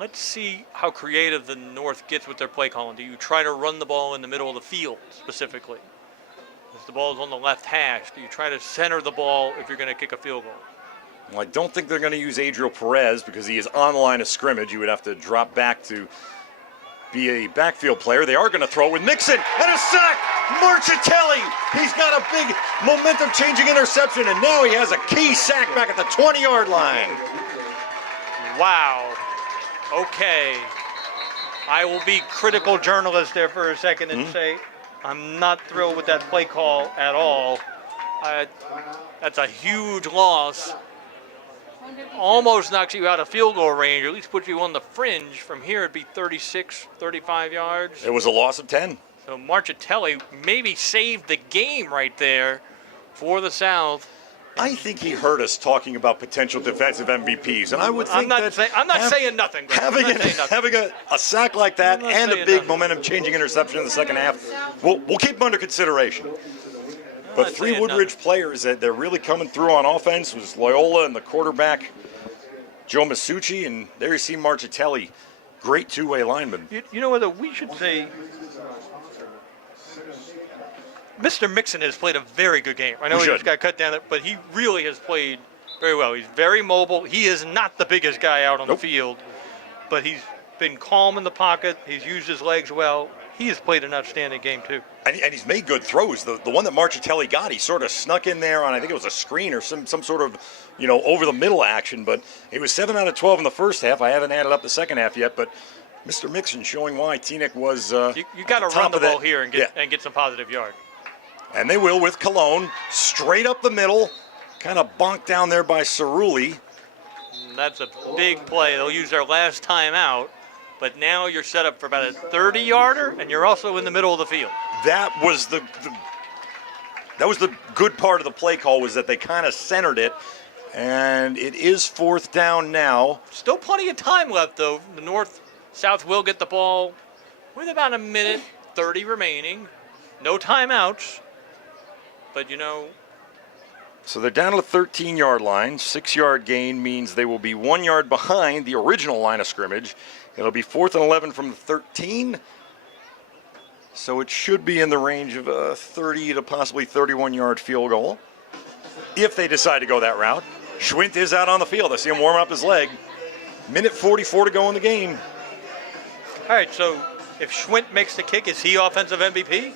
Let's see how creative the North gets with their play calling. Do you try to run the ball in the middle of the field specifically? If the ball is on the left hash, do you try to center the ball if you're going to kick a field goal? Well, I don't think they're going to use Adriel Perez because he is on the line of scrimmage. You would have to drop back to be a backfield player. They are going to throw with Mixon, and a sack. Marchitelli, he's got a big momentum-changing interception, and now he has a key sack back at the 20-yard line. Wow. Okay. I will be critical journalist there for a second and say I'm not thrilled with that play call at all. That's a huge loss. Almost knocks you out of field goal range, or at least puts you on the fringe. From here, it'd be 36, 35 yards. It was a loss of 10. So Marchitelli maybe saved the game right there for the South. I think he heard us talking about potential defensive MVPs, and I would think I'm not saying nothing, Greg. Having a sack like that and a big momentum-changing interception in the second half, we'll keep him under consideration. But three Woodridge players that they're really coming through on offense was Loyola and the quarterback, Joe Masucci, and there you see Marchitelli, great two-way lineman. You know what, we should say Mr. Mixon has played a very good game. I know he just got cut down, but he really has played very well. He's very mobile. He is not the biggest guy out on the field, but he's been calm in the pocket. He's used his legs well. He has played an outstanding game, too. And he's made good throws. The one that Marchitelli got, he sort of snuck in there on, I think it was a screen or some sort of, over-the-middle action. But it was 7 out of 12 in the first half. I haven't added up the second half yet, but Mr. Mixon showing why Teaneck was you got to run the ball here and get some positive yard. And they will with Cologne, straight up the middle, kind of bonked down there by Cerulli. That's a big play. They'll use their last time out, but now you're set up for about a 30-yarder, and you're also in the middle of the field. That was the good part of the play call, was that they kind of centered it, and it is fourth down now. Still plenty of time left, though. The North-South will get the ball with about a minute 30 remaining. No timeouts. But, So they're down to the 13-yard line. 6-yard gain means they will be 1 yard behind the original line of scrimmage. It'll be 4th and 11 from the 13. So it should be in the range of a 30 to possibly 31-yard field goal, if they decide to go that route. Schwint is out on the field. I see him warming up his leg. Minute 44 to go in the game. All right, so if Schwint makes the kick, is he offensive MVP?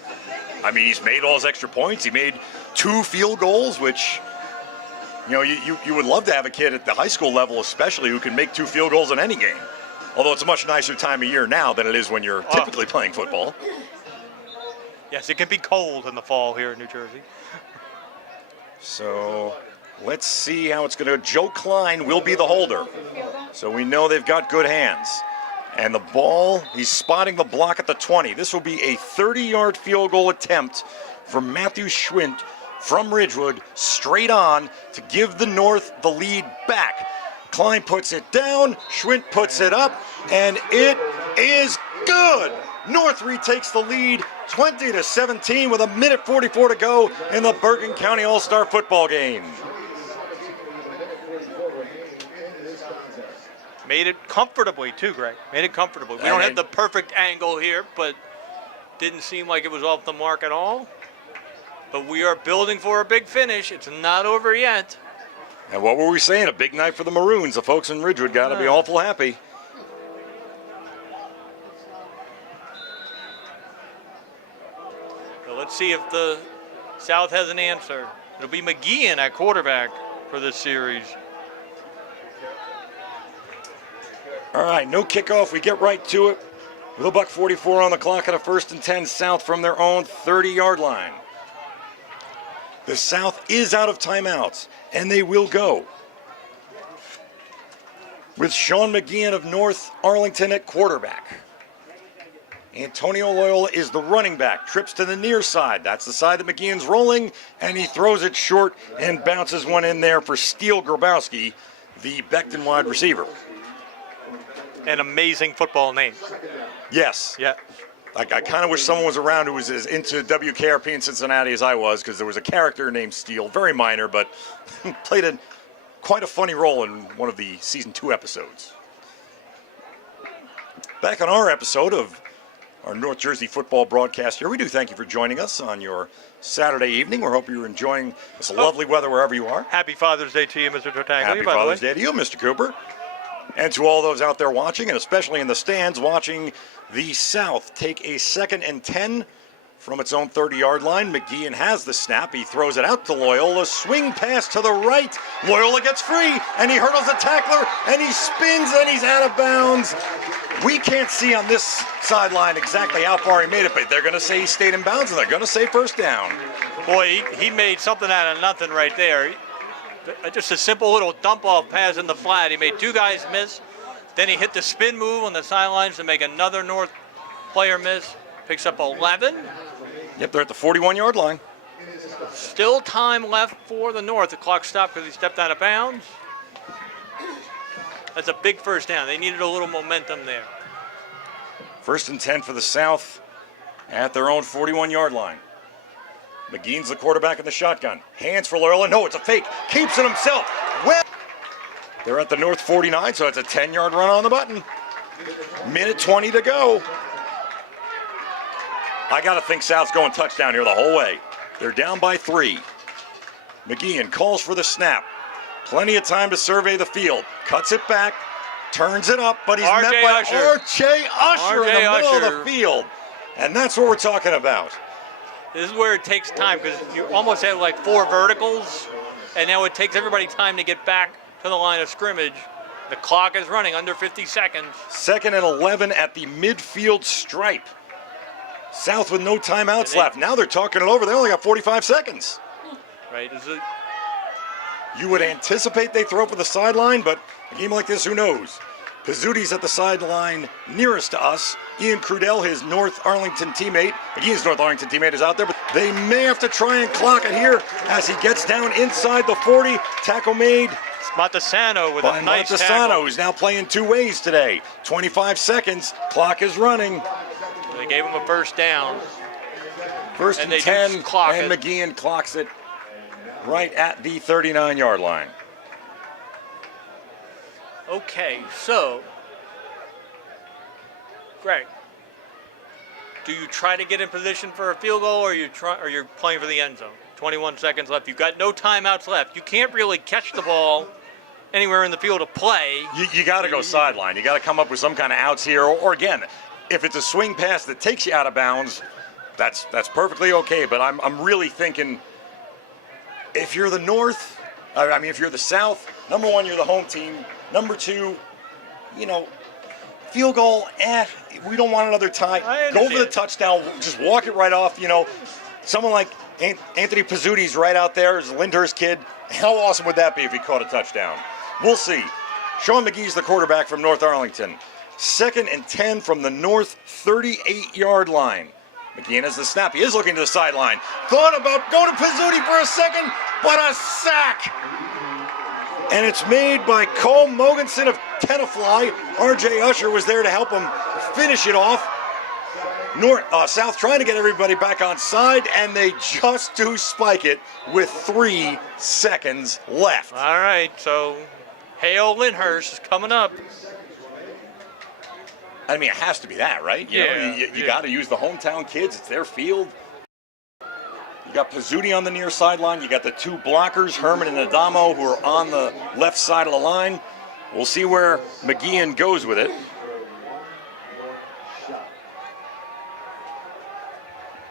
I mean, he's made all his extra points. He made 2 field goals, which, you would love to have a kid at the high school level especially who can make 2 field goals in any game. Although it's a much nicer time of year now than it is when you're typically playing football. Yes, it can be cold in the fall here in New Jersey. So let's see how it's going to go. Joe Klein will be the holder. So we know they've got good hands. And the ball, he's spotting the block at the 20. This will be a 30-yard field goal attempt from Matthew Schwint from Ridgewood, straight on to give the North the lead back. Klein puts it down, Schwint puts it up, and it is good. North retakes the lead 20-17 with a minute 44 to go in the Bergen County All-Star football game. Made it comfortably, too, Greg. Made it comfortably. We don't have the perfect angle here, but didn't seem like it was off the mark at all. But we are building for a big finish. It's not over yet. And what were we saying? A big night for the Maroons. The folks in Ridgewood got to be awful happy. So let's see if the South has an answer. It'll be McGeehan at quarterback for this series. All right, no kickoff. We get right to it. With $1:44 on the clock at a 1st and 10 South from their own 30-yard line. The South is out of timeouts, and they will go. With Sean McGeehan of North Arlington at quarterback. Antonio Loyola is the running back, trips to the near side. That's the side that McGeehan's rolling, and he throws it short and bounces one in there for Steele Grabowski, the Beckton wide receiver. An amazing football name. Yes. Yeah. I kind of wish someone was around who was as into WKRP in Cincinnati as I was, because there was a character named Steele, very minor, but played quite a funny role in one of the season 2 episodes. Back on our episode of our North Jersey football broadcast here, we do thank you for joining us on your Saturday evening. We hope you're enjoying this lovely weather wherever you are. Happy Father's Day to you, Mr. Tartaglia. Happy Father's Day to you, Mr. Cooper. And to all those out there watching, and especially in the stands watching the South take a 2nd and 10 from its own 30-yard line. McGeehan has the snap. He throws it out to Loyola. Swing pass to the right. Loyola gets free, and he hurdles a tackler, and he spins, and he's out of bounds. We can't see on this sideline exactly how far he made it, but they're going to say he stayed in bounds, and they're going to say first down. Boy, he made something out of nothing right there. Just a simple little dump-off pass in the flat. He made 2 guys miss. Then he hit the spin move on the sidelines to make another North player miss. Picks up 11. Yep, they're at the 41-yard line. Still time left for the North. The clock stopped because he stepped out of bounds. That's a big first down. They needed a little momentum there. 1st and 10 for the South at their own 41-yard line. McGeehan's the quarterback in the shotgun. Hands for Loyola. No, it's a fake. Keeps it himself. Well, they're at the North 49, so it's a 10-yard run on the button. Minute 20 to go. I got to think South's going touchdown here the whole way. They're down by 3. McGeehan calls for the snap. Plenty of time to survey the field. Cuts it back. Turns it up, but he's met by R.J. Usher in the middle of the field. And that's what we're talking about. This is where it takes time because you almost have like 4 verticals, and now it takes everybody time to get back to the line of scrimmage. The clock is running under 50 seconds. 2nd and 11 at the midfield stripe. South with no timeouts left. Now they're talking it over. They only got 45 seconds. Right. You would anticipate they throw for the sideline, but a game like this, who knows? Pizzuti's at the sideline nearest to us. Ian Crudell, his North Arlington teammate. McGeehan's North Arlington teammate is out there, but they may have to try and clock it here as he gets down inside the 40. Tackle made. Montesano with a nice tackle. Montesano, who's now playing 2 ways today. 25 seconds. Clock is running. They gave him a first down. 1st and 10, and McGeehan clocks it right at the 39-yard line. Okay, so, Greg, do you try to get in position for a field goal, or you're playing for the end zone? 21 seconds left. You've got no timeouts left. You can't really catch the ball anywhere in the field of play. You got to go sideline. You got to come up with some kind of outs here, or again, if it's a swing pass that takes you out of bounds, that's perfectly okay. But I'm really thinking, if you're the North, if you're the South, number 1, you're the home team. Number 2, field goal, we don't want another tie. Go for the touchdown, just walk it right off. Someone like Anthony Pizzuti's right out there, is a Lyndhurst kid. How awesome would that be if he caught a touchdown? We'll see. Sean McGee's the quarterback from North Arlington. 2nd and 10 from the North 38-yard line. McGeehan has the snap. He is looking to the sideline. Thought about going to Pizzuti for a second, but a sack. And it's made by Cole Mogensen of Tenafly. R.J. Usher was there to help him finish it off. South trying to get everybody back on side, and they just do spike it with 3 seconds left. All right, so Hale Lyndhurst is coming up. It has to be that, right? You got to use the hometown kids. It's their field. You got Pizzuti on the near sideline. You got the 2 blockers, Herman and Adamo, who are on the left side of the line. We'll see where McGeehan goes with it.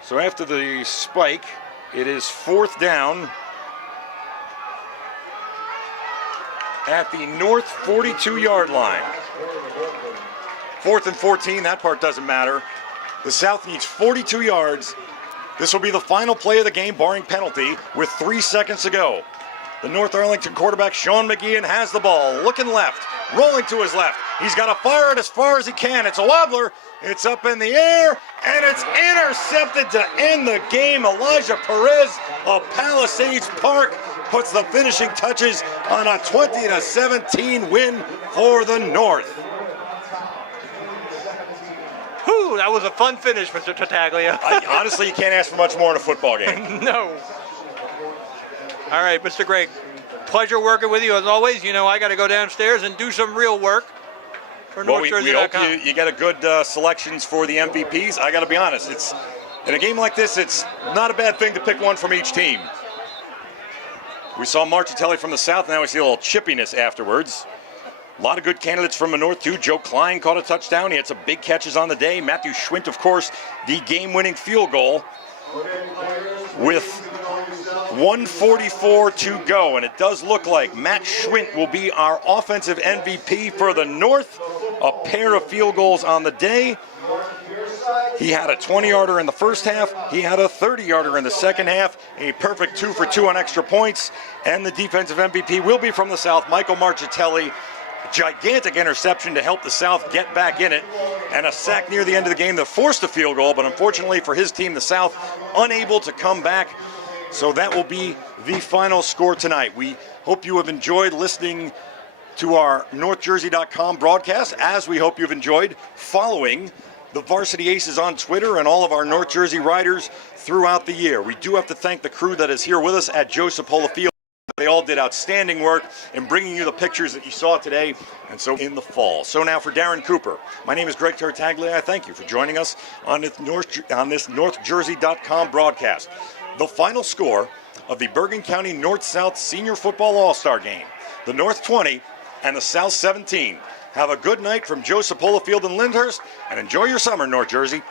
So after the spike, it is 4th down at the North 42-yard line. 4th and 14, that part doesn't matter. The South needs 42 yards. This will be the final play of the game, barring penalty, with 3 seconds to go. The North Arlington quarterback, Sean McGeehan, has the ball, looking left, rolling to his left. He's got to fire it as far as he can. It's a wobbler. It's up in the air, and it's intercepted to end the game. Elijah Perez of Palisades Park puts the finishing touches on a 20-17 win for the North. Whew, that was a fun finish, Mr. Tartaglia. Honestly, you can't ask for much more in a football game. No. All right, Mr. Gregg, pleasure working with you as always. I got to go downstairs and do some real work for NorthJersey.com. We hope you get a good selections for the MVPs. I got to be honest, it's in a game like this, it's not a bad thing to pick one from each team. We saw Marchitelli from the South, now we see a little chippiness afterwards. A lot of good candidates from the North, too. Joe Klein caught a touchdown. He had some big catches on the day. Matthew Schwint, of course, the game-winning field goal with 1:44 to go. And it does look like Matt Schwint will be our offensive MVP for the North. A pair of field goals on the day. He had a 20-yarder in the first half. He had a 30-yarder in the second half. A perfect 2 for 2 on extra points. And the defensive MVP will be from the South, Michael Marchitelli. Gigantic interception to help the South get back in it, and a sack near the end of the game that forced a field goal, but unfortunately for his team, the South, unable to come back. So that will be the final score tonight. We hope you have enjoyed listening to our NorthJersey.com broadcast, as we hope you've enjoyed following the Varsity Aces on Twitter and all of our North Jersey riders throughout the year. We do have to thank the crew that is here with us at Joe Cipolla Field. They all did outstanding work in bringing you the pictures that you saw today, and so in the fall. So now for Darren Cooper, my name is Greg Tartaglia. I thank you for joining us on this NorthJersey.com broadcast. The final score of the Bergen County North-South Senior Football All-Star Game. The North 20 and the South 17. Have a good night from Joe Cipolla Field in Lyndhurst, and enjoy your summer, North Jersey.